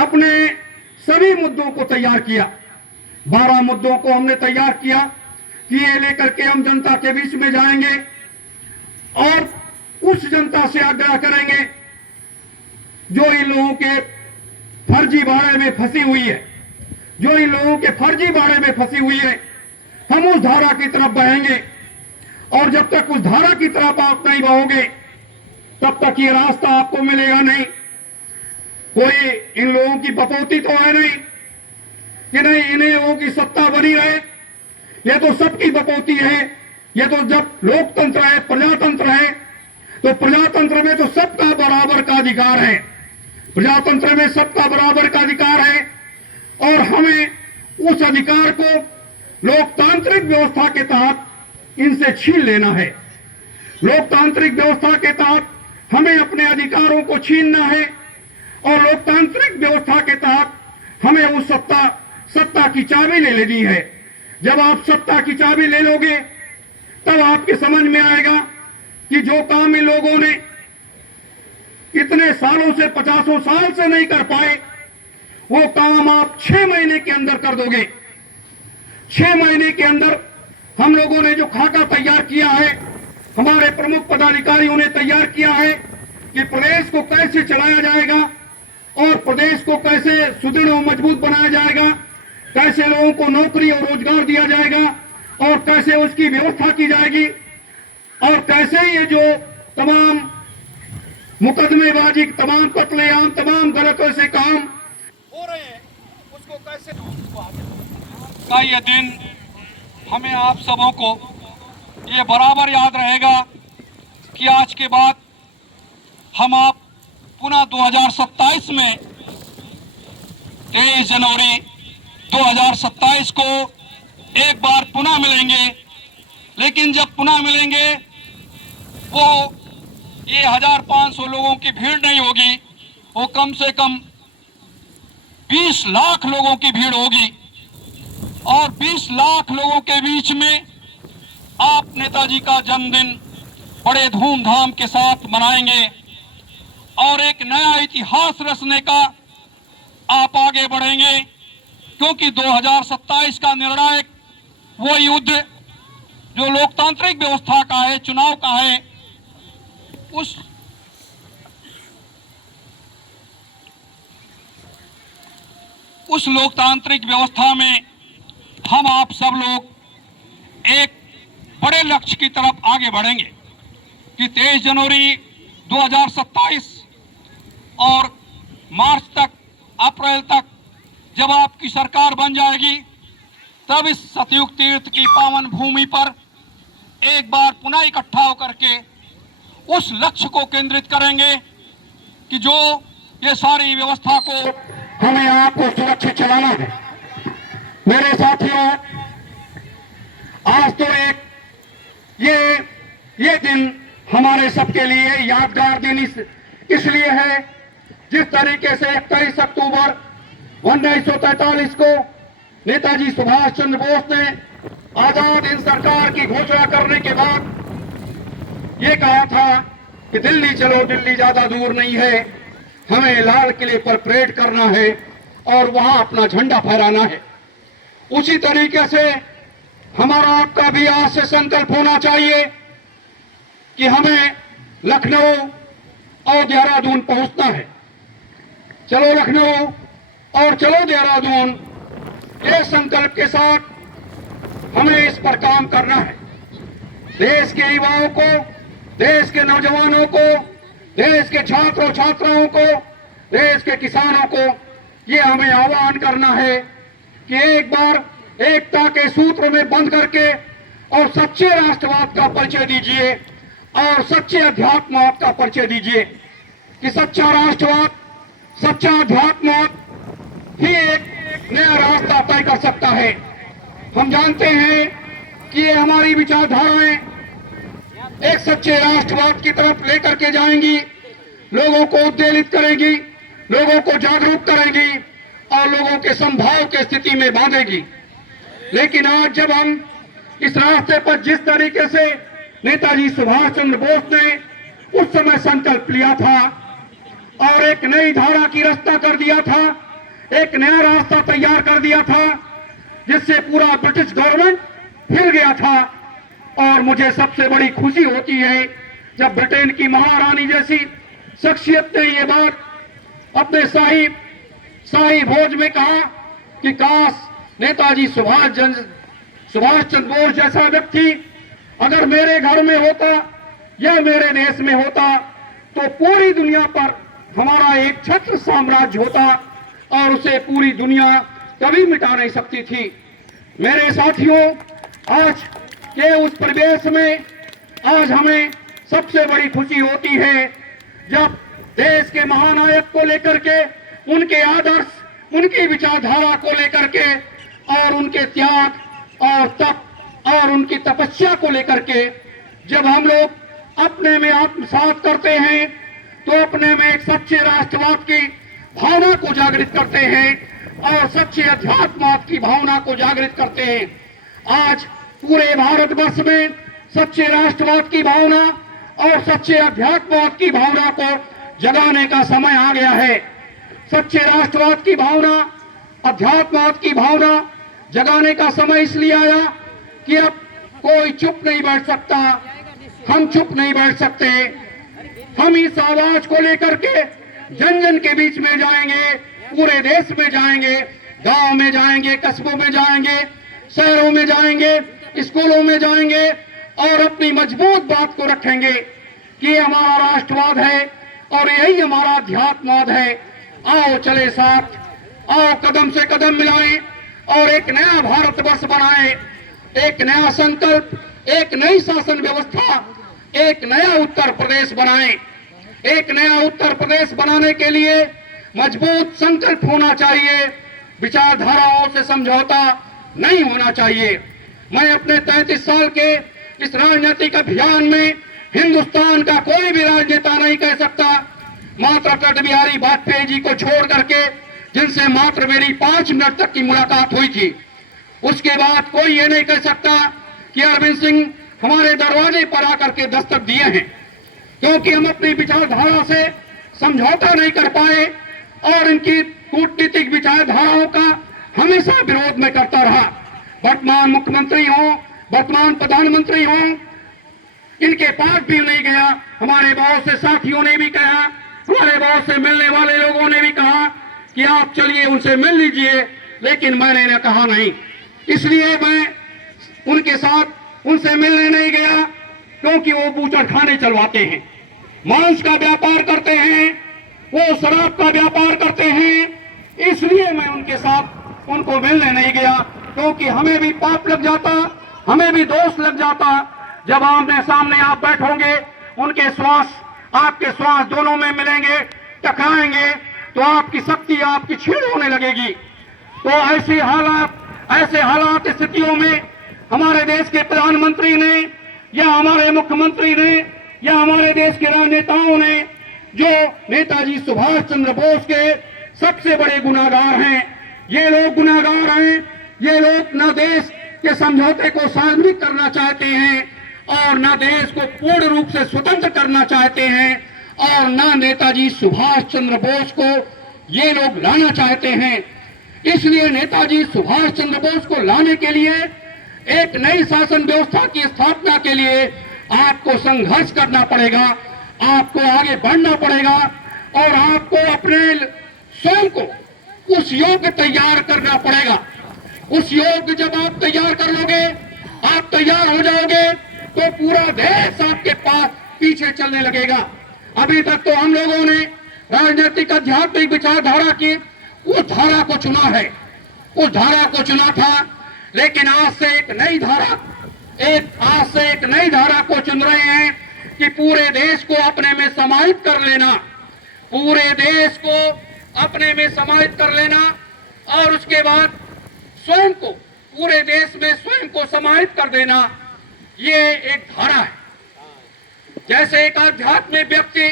अपने सभी मुद्दों को तैयार किया। 12 मुद्दों को हमने तैयार किया कि ये लेकर के हम जनता के बीच में जाएंगे और उस जनता से आग्रह करेंगे जो इन लोगों के फर्जी बाड़े में फंसी हुई है, जो इन लोगों के फर्जी बाड़े में फंसी हुई है। हम उस धारा की तरफ बहेंगे और जब तक उस धारा की तरफ आप नहीं बहोगे तब तक ये रास्ता आपको मिलेगा नहीं। कोई इन लोगों की बपौती तो है नहीं कि नहीं इन्हें लोगों की सत्ता बनी रहे, ये तो सबकी बपौती है। ये तो जब लोकतंत्र है, प्रजातंत्र है, तो प्रजातंत्र में तो सबका बराबर का अधिकार है। प्रजातंत्र में सबका बराबर का अधिकार है और हमें उस अधिकार को लोकतांत्रिक व्यवस्था के तहत इनसे छीन लेना है। लोकतांत्रिक व्यवस्था के तहत हमें अपने अधिकारों को छीनना है और लोकतांत्रिक व्यवस्था के तहत हमें उस सत्ता की चाबी ले लेनी है। जब आप सत्ता की चाबी ले लोगे तब आपके समझ में आएगा कि जो काम इन लोगों ने इतने सालों से 50 साल से नहीं कर पाए वो काम आप 6 महीने के अंदर कर दोगे। 6 महीने के अंदर हम लोगों ने जो खाका तैयार किया है, हमारे प्रमुख पदाधिकारियों ने तैयार किया है कि प्रदेश को कैसे चलाया जाएगा और प्रदेश को कैसे सुदृढ़ और मजबूत बनाया जाएगा, कैसे लोगों को नौकरी और रोजगार दिया जाएगा और कैसे उसकी व्यवस्था की जाएगी और कैसे ये जो तमाम मुकदमेबाजी, तमाम कत्लेआम, तमाम गलतों से काम हो रहे हैं उसको कैसे का ये दिन हमें आप सबों को ये बराबर याद रहेगा कि आज के बाद हम आप पुनः 2027 में 23 जनवरी 2027 को एक बार पुनः मिलेंगे। लेकिन जब पुनः मिलेंगे वो ये 1500 लोगों की भीड़ नहीं होगी, वो कम से कम 20 लाख लोगों की भीड़ होगी और 20 लाख लोगों के बीच में आप नेताजी का जन्मदिन बड़े धूमधाम के साथ मनाएंगे और एक नया इतिहास रचने का आप आगे बढ़ेंगे, क्योंकि 2027 का निर्णायक वो युद्ध जो लोकतांत्रिक व्यवस्था का है, चुनाव का है, उस लोकतांत्रिक व्यवस्था में हम आप सब लोग एक बड़े लक्ष्य की तरफ आगे बढ़ेंगे कि 23 जनवरी 2027 और मार्च तक, अप्रैल तक जब आपकी सरकार बन जाएगी तब इस सतयुग तीर्थ की पावन भूमि पर एक बार पुनः इकट्ठा होकर के उस लक्ष्य को केंद्रित करेंगे कि जो ये सारी व्यवस्था को हमें आपको सुरक्षित चलाना है। मेरे साथियों, आज तो एक ये दिन हमारे सबके लिए यादगार दिन इसलिए है जिस तरीके से 21 अक्टूबर 1943 को नेताजी सुभाष चंद्र बोस ने आजाद हिंद सरकार की घोषणा करने के बाद ये कहा था कि दिल्ली चलो, दिल्ली ज्यादा दूर नहीं है, हमें लाल किले पर परेड करना है और वहां अपना झंडा फहराना है। उसी तरीके से हमारा आपका भी आज से संकल्प होना चाहिए कि हमें लखनऊ और देहरादून पहुंचना है। चलो लखनऊ और चलो देहरादून, ये संकल्प के साथ हमें इस पर काम करना है। देश के युवाओं को, देश के नौजवानों को, देश के छात्रों छात्राओं को, देश के किसानों को ये हमें आह्वान करना है कि एक बार एकता के सूत्र में बंध करके और सच्चे राष्ट्रवाद का परिचय दीजिए और सच्चे अध्यात्मवाद का परिचय दीजिए कि सच्चा राष्ट्रवाद, सच्चा अध्यात्मवाद ही एक नया रास्ता तय कर सकता है। हम जानते हैं कि ये हमारी विचारधाराएं एक सच्चे राष्ट्रवाद की तरफ लेकर के जाएंगी लोगों को उद्वेलित करेगी, लोगों को जागरूक करेगी और लोगों के संभाव की स्थिति में बांधेगी। लेकिन आज जब हम इस रास्ते पर जिस तरीके से नेताजी सुभाष चंद्र बोस ने उस समय संकल्प लिया था और एक नई धारा की रचना कर दिया था, एक नया रास्ता तैयार कर दिया था, जिससे पूरा ब्रिटिश गवर्नमेंट हिल गया था। और मुझे सबसे बड़ी खुशी होती है जब ब्रिटेन की महारानी जैसी शख्सियत ने ये बात अपने शाही भोज में कहा कि काश नेताजी सुभाष चंद्र बोस जैसा व्यक्ति अगर मेरे घर में होता या मेरे देश में होता तो पूरी दुनिया पर हमारा एक छत्र साम्राज्य होता और उसे पूरी दुनिया कभी मिटा नहीं सकती थी। मेरे साथियों, आज के उस परिवेश में आज हमें सबसे बड़ी खुशी होती है जब देश के महानायक को लेकर के, उनके आदर्श, उनकी विचारधारा को लेकर के और उनके त्याग और तप और उनकी तपस्या को लेकर के जब हम लोग अपने में आत्मसात करते हैं तो अपने में एक सच्चे राष्ट्रवाद की भावना को जागृत करते हैं और सच्चे अध्यात्मवाद की भावना को जागृत करते हैं। आज पूरे भारतवर्ष में सच्चे राष्ट्रवाद की भावना और सच्चे अध्यात्मवाद की भावना को जगाने का समय आ गया है। सच्चे राष्ट्रवाद की भावना, अध्यात्मवाद की भावना जगाने का समय इसलिए आया कि अब कोई चुप नहीं बैठ सकता, हम चुप नहीं बैठ सकते। हम इस आवाज को लेकर के जन जन के बीच में जाएंगे, पूरे देश में जाएंगे, गांव में जाएंगे, कस्बों में जाएंगे, शहरों में जाएंगे, स्कूलों में जाएंगे और अपनी मजबूत बात को रखेंगे कि ये हमारा राष्ट्रवाद है और यही हमारा अध्यात्मवाद है। आओ चले साथ, आओ कदम से कदम मिलाएं और एक नया भारतवर्ष बनाएं, एक नया संकल्प, एक नई शासन व्यवस्था, एक नया उत्तर प्रदेश बनाएं। एक नया उत्तर प्रदेश बनाने के लिए मजबूत संकल्प होना चाहिए, विचारधाराओं से समझौता नहीं होना चाहिए। मैं अपने 33 साल के इस राजनीतिक अभियान में हिंदुस्तान का कोई भी राजनेता नहीं कह सकता, मात्र अटल बिहारी वाजपेयी जी को छोड़ करके, जिनसे मात्र मेरी 5 मिनट तक की मुलाकात हुई थी, उसके बाद कोई ये नहीं कह सकता कि अरविंद सिंह हमारे दरवाजे पर आकर के दस्तक दिए हैं, क्योंकि हम अपनी विचारधारा से समझौता नहीं कर पाए और इनकी कूटनीतिक विचारधाराओं का हमेशा विरोध में करता रहा। वर्तमान मुख्यमंत्री हों, वर्तमान प्रधानमंत्री हों, इनके पास भी नहीं गया। हमारे बहुत से साथियों ने भी कहा, हमारे बहुत से मिलने वाले लोगों ने भी कहा कि आप चलिए उनसे मिल लीजिए, लेकिन मैंने कहा नहीं। इसलिए मैं उनके साथ उनसे मिलने नहीं गया, क्योंकि वो बूचड़खाने चलवाते हैं, मांस का व्यापार करते हैं, वो शराब का व्यापार करते हैं। इसलिए मैं उनके साथ उनको मिलने नहीं गया, क्योंकि हमें भी पाप लग जाता, हमें भी दोष लग जाता। जब आमने सामने आप बैठोगे, उनके श्वास आपके श्वास दोनों में मिलेंगे, टकराएंगे, तो आपकी शक्ति आपकी छीन होने लगेगी। तो ऐसे हालात स्थितियों में हमारे देश के प्रधानमंत्री ने या हमारे मुख्यमंत्री ने या हमारे देश के राजनेताओं ने, जो नेताजी सुभाष चंद्र बोस के सबसे बड़े गुनाहगार हैं, ये लोग गुनाहगार हैं। ये लोग न देश के समझौते को सार्वजनिक करना चाहते हैं और न देश को पूर्ण रूप से स्वतंत्र करना चाहते हैं और न नेताजी सुभाष चंद्र बोस को ये लोग लाना चाहते हैं। इसलिए नेताजी सुभाष चंद्र बोस को लाने के लिए, एक नई शासन व्यवस्था की स्थापना के लिए आपको संघर्ष करना पड़ेगा, आपको आगे बढ़ना पड़ेगा और आपको अपने स्वयं को उस योग्य तैयार करना पड़ेगा। उस योग्य जब आप तैयार कर लोगे, आप तैयार हो जाओगे, तो पूरा देश आपके पास पीछे चलने लगेगा। अभी तक तो हम लोगों ने राजनीतिक आध्यात्मिक विचारधारा की उस धारा को चुना है, उस धारा को चुना था, लेकिन आज से एक नई धारा को चुन रहे हैं कि पूरे देश को अपने में समाहित कर लेना, पूरे देश को अपने में समाहित कर लेना और उसके बाद स्वयं को, पूरे देश में स्वयं को समाहित कर देना। ये एक धारा है। जैसे एक आध्यात्मिक व्यक्ति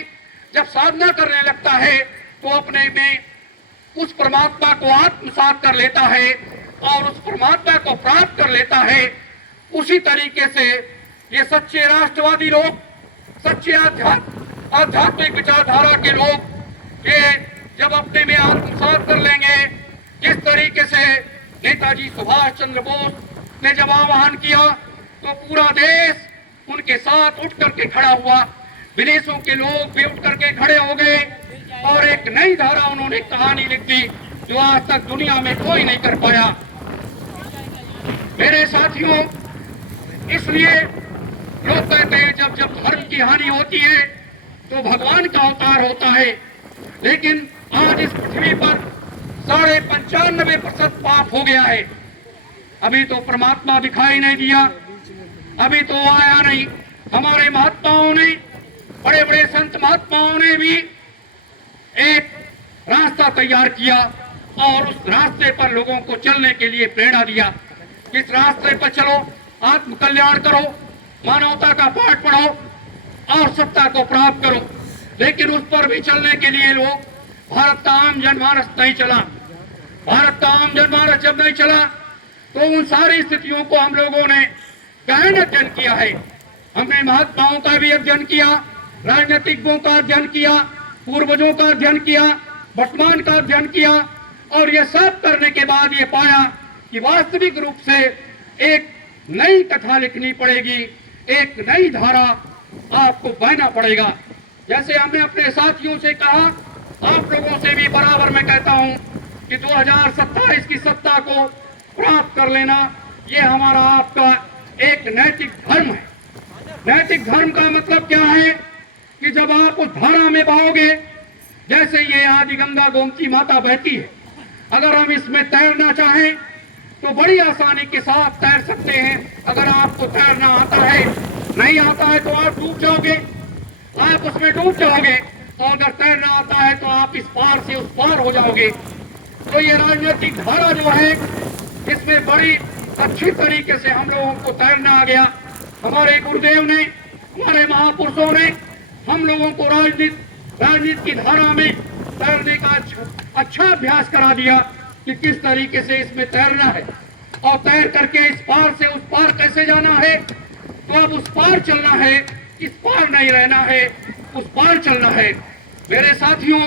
जब साधना करने लगता है तो अपने में उस परमात्मा को आत्मसात कर लेता है और उस परमात्मा को प्राप्त कर लेता है। उसी तरीके से ये सच्चे राष्ट्रवादी लोग, सच्चे आध्यात्मिक विचारधारा के लोग ये जब अपने में आत्मसात कर लेंगे, जिस तरीके से नेताजी सुभाष चंद्र बोस ने जब आह्वान किया तो पूरा देश उनके साथ उठ करके खड़ा हुआ, विदेशों के लोग भी उठ करके खड़े हो गए और एक नई धारा उन्होंने कहानी लिख दी जो आज तक दुनिया में कोई नहीं कर पाया। मेरे साथियों, इसलिए लोग कहते हैं जब जब धर्म की हानि होती है तो भगवान का अवतार होता है, लेकिन आज इस पृथ्वी पर 95% पाप हो गया है। अभी तो परमात्मा दिखाई नहीं दिया, अभी तो आया नहीं। हमारे महात्माओं ने, बड़े बड़े संत महात्माओं ने भी एक रास्ता तैयार किया और उस रास्ते पर लोगों को चलने के लिए प्रेरणा दिया। इस रास्ते पर चलो, आत्म कल्याण करो, मानवता का पाठ पढ़ो और सत्ता को प्राप्त करो। लेकिन उस पर भी चलने के लिए लोग, भारत का आम जनमानस नहीं चला। भारत का आम जनमानस जब नहीं चला तो उन सारी स्थितियों को हम लोगों ने गहन अध्ययन किया है। हमने महात्माओं का भी अध्ययन किया, राजनीतिज्ञों का अध्ययन किया, पूर्वजों का अध्ययन किया, वर्तमान का अध्ययन किया और ये सब करने के बाद ये पाया कि वास्तविक रूप से एक नई कथा लिखनी पड़ेगी, एक नई धारा आपको बहना पड़ेगा। जैसे हमने अपने साथियों से कहा, आप लोगों से भी बराबर मैं कहता हूं कि 2027 की सत्ता को प्राप्त कर लेना ये हमारा आपका एक नैतिक धर्म है। नैतिक धर्म का मतलब क्या है कि जब आप उस धारा में बहोगे, जैसे ये आदि गंगा गोमती माता बहती है, अगर हम इसमें तैरना चाहें तो बड़ी आसानी के साथ तैर सकते हैं। अगर आपको तैरना आता है, नहीं आता है तो आप डूब जाओगे, आप उसमें डूब जाओगे। और अगर तैरना आता है तो आप इस पार से उस पार हो जाओगे। तो ये राजनीतिक धारा जो है, इसमें बड़ी अच्छी तरीके से हम लोगों को तैरना आ गया। हमारे गुरुदेव ने, हमारे महापुरुषों ने हम लोगों को राजनीति की धारा में तैरने का अच्छा अभ्यास करा दिया कि किस तरीके से इसमें तैरना है और तैर करके इस पार से उस पार कैसे जाना है। तो अब उस पार चलना है, इस पार नहीं रहना है, उस पार चलना है। मेरे साथियों,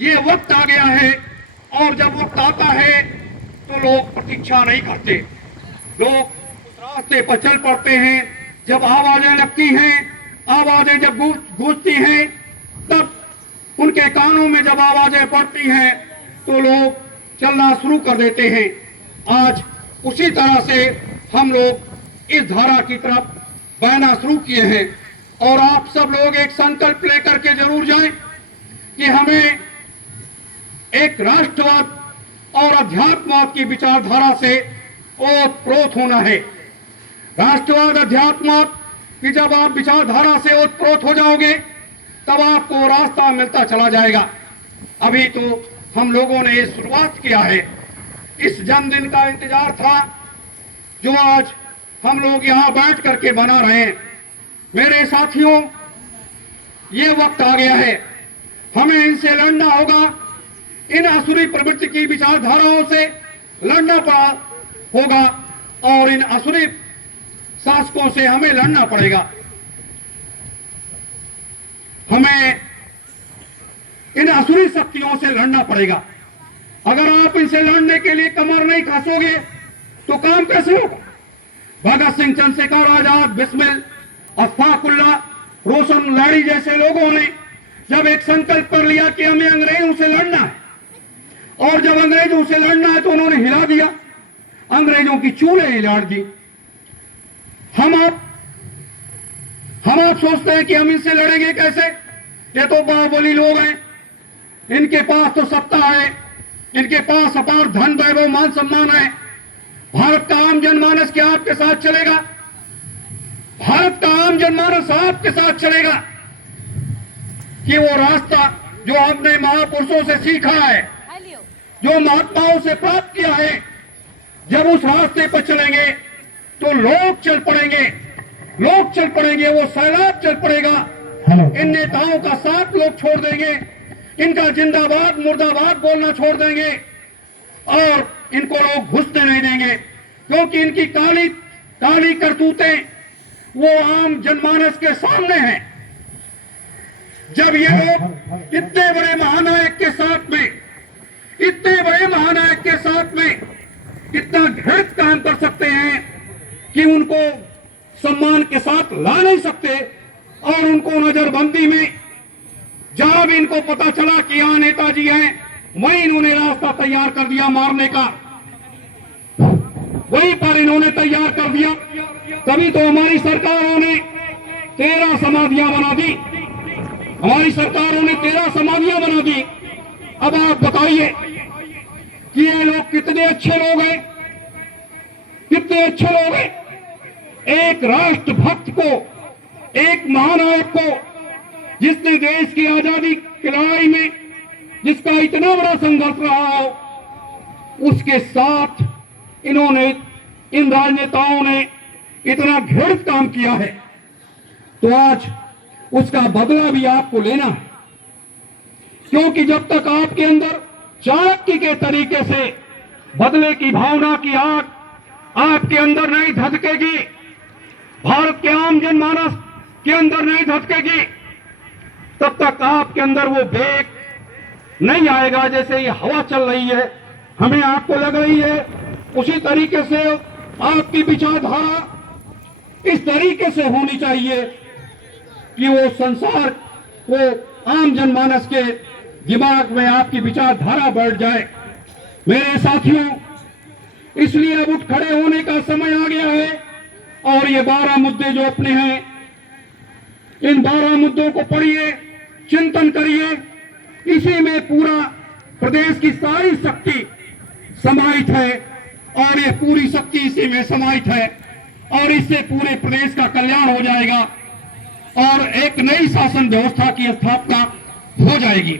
ये वक्त आ गया है और जब वक्त आता है तो लोग प्रतीक्षा नहीं करते, लोग उस रास्ते पर चल पड़ते हैं। जब आवाजें लगती हैं, आवाजें जब गूंजती हैं, तब उनके कानों में जब आवाजें पड़ती हैं तो लोग चलना शुरू कर देते हैं। आज उसी तरह से हम लोग इस धारा की तरफ बहना शुरू किए हैं और आप सब लोग एक संकल्प लेकर के जरूर जाएं कि हमें एक राष्ट्रवाद और अध्यात्मवाद की विचारधारा से ओतप्रोत होना है। राष्ट्रवाद, अध्यात्मवाद कि जब आप विचारधारा से ओतप्रोत हो जाओगे तब आपको रास्ता मिलता चला जाएगा। अभी तो हम लोगों ने ये शुरुआत किया है। इस जन्मदिन का इंतजार था जो आज हम लोग यहाँ बैठ करके बना रहे हैं। मेरे साथियों, ये वक्त आ गया है, हमें इनसे लड़ना होगा। इन असुरी प्रवृत्ति की विचारधाराओं से लड़ना पड़ा होगा और इन असुरी शासकों से हमें लड़ना पड़ेगा। हमें इन असुरी शक्तियों से लड़ना पड़ेगा। अगर आप इनसे लड़ने के लिए कमर नहीं कसोगे तो काम कैसे होगा। भगत सिंह, चंद्रशेखर आजाद, बिस्मिल, अशफाकुल्लाह, रोशन लाड़ी जैसे लोगों ने जब एक संकल्प कर लिया कि हमें अंग्रेजों से लड़ना है और जब अंग्रेजों से लड़ना है तो उन्होंने हिला दिया, अंग्रेजों की चूल्हे हिला दी। हम आप सोचते हैं कि हम इनसे लड़ेंगे कैसे। ये तो बाहुबली लोग हैं, इनके पास तो सत्ता है, इनके पास अपार धन, वैभव, मान सम्मान है। भारत का आम जनमानस क्या आपके साथ चलेगा? भारत का आम जनमानस आपके साथ चलेगा कि वो रास्ता जो हमने महापुरुषों से सीखा है, जो महात्माओं से प्राप्त किया है, जब उस रास्ते पर चलेंगे तो लोग चल पड़ेंगे, लोग चल पड़ेंगे, वो सैलाब चल पड़ेगा इन नेताओं का साथ लोग छोड़ देंगे, इनका जिंदाबाद मुर्दाबाद बोलना छोड़ देंगे और इनको लोग घुसने नहीं देंगे, क्योंकि इनकी काली काली करतूतें वो आम जनमानस के सामने हैं। जब ये लोग इतने बड़े महानायक के साथ में, इतने बड़े महानायक के साथ में इतना घृणित काम कर सकते हैं कि उनको सम्मान के साथ ला नहीं सकते, और उनको नजरबंदी में जहां भी इनको पता चला कि यहां नेताजी हैं, वहीं इन्होंने रास्ता तैयार कर दिया मारने का, वहीं पर इन्होंने तैयार कर दिया। तभी तो हमारी सरकारों ने 13 समाधियां बना दी, हमारी सरकारों ने 13 समाधियां बना दी। अब आप बताइए कि ये लोग कितने अच्छे लोग हैं, कितने अच्छे लोग हैं। एक राष्ट्रभक्त को, एक महानायक को, जिसने देश की आजादी की लड़ाई में जिसका इतना बड़ा संघर्ष रहा हो, उसके साथ इन्होंने, इन राजनेताओं ने इतना घृणित काम किया है, तो आज उसका बदला भी आपको लेना है। क्योंकि जब तक आपके अंदर चाणक्य के तरीके से बदले की भावना की आग आपके अंदर नहीं धधकेगी, भारत के आम जनमानस के अंदर नहीं धधकेगी, तब तक आपके अंदर वो वेग नहीं आएगा। जैसे ये हवा चल रही है, हमें आपको लग रही है, उसी तरीके से आपकी विचारधारा इस तरीके से होनी चाहिए कि वो संसार, वो आम जनमानस के दिमाग में आपकी विचारधारा बढ़ जाए। मेरे साथियों, इसलिए अब उठ खड़े होने का समय आ गया है, और ये 12 मुद्दे जो अपने हैं, इन 12 मुद्दों को पढ़िए, चिंतन करिए। इसी में पूरा प्रदेश की सारी शक्ति समाहित है, और ये पूरी शक्ति इसी में समाहित है, और इससे पूरे प्रदेश का कल्याण हो जाएगा और एक नई शासन व्यवस्था की स्थापना हो जाएगी।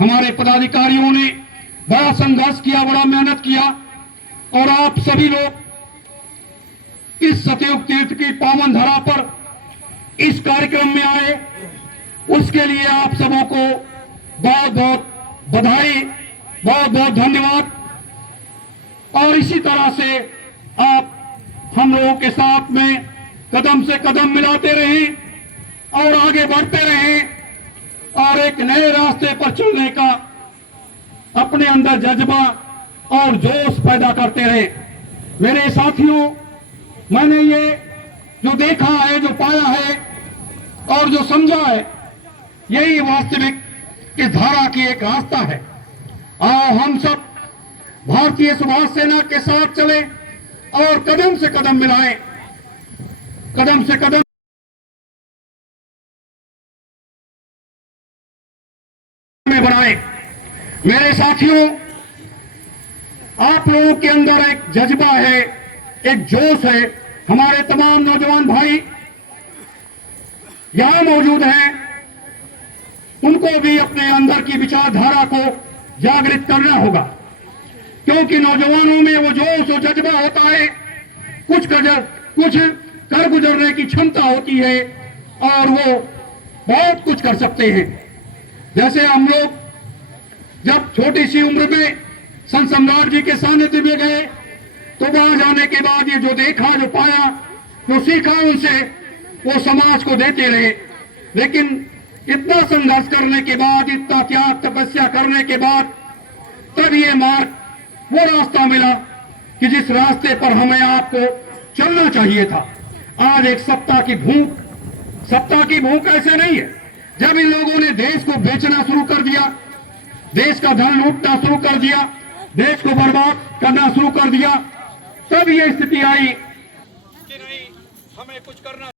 हमारे पदाधिकारियों ने बड़ा संघर्ष किया, बड़ा मेहनत किया, और आप सभी लोग इस सतयुग तीर्थ की पावन धरा पर इस कार्यक्रम में आए, उसके लिए आप सबों को बहुत बहुत बधाई, बहुत बहुत धन्यवाद। और इसी तरह से आप हम लोगों के साथ में कदम से कदम मिलाते रहें और आगे बढ़ते रहें, और एक नए रास्ते पर चलने का अपने अंदर जज्बा और जोश पैदा करते रहे। मेरे साथियों, मैंने ये जो देखा है, जो पाया है और जो समझा है, यही वास्तविक इस धारा की एक रास्ता है। आओ हम सब भारतीय सुभाष सेना के साथ चले और कदम से कदम मिलाएं, कदम से कदम में बढ़ाएं। मेरे साथियों, आप लोगों के अंदर एक जज्बा है, एक जोश है। हमारे तमाम नौजवान भाई यहां मौजूद हैं, उनको भी अपने अंदर की विचारधारा को जागृत करना होगा, क्योंकि नौजवानों में वो जोश और जज्बा होता है, कुछ कर गुजरने की क्षमता होती है, और वो बहुत कुछ कर सकते हैं। जैसे हम लोग जब छोटी सी उम्र में संत सम्राट जी के सानिध्य में गए, तो वहां जाने के बाद ये जो देखा, जो पाया, जो सीखा, उनसे वो समाज को देते रहे। लेकिन इतना संघर्ष करने के बाद, इतना त्याग तपस्या करने के बाद, तब ये मार्ग, वो रास्ता मिला कि जिस रास्ते पर हमें आपको चलना चाहिए था। आज एक सत्ता की भूख ऐसे नहीं है। जब इन लोगों ने देश को बेचना शुरू कर दिया, देश का धन लूटना शुरू कर दिया, देश को बर्बाद करना शुरू कर दिया, तब ये स्थिति आई कि नहीं, हमें कुछ करना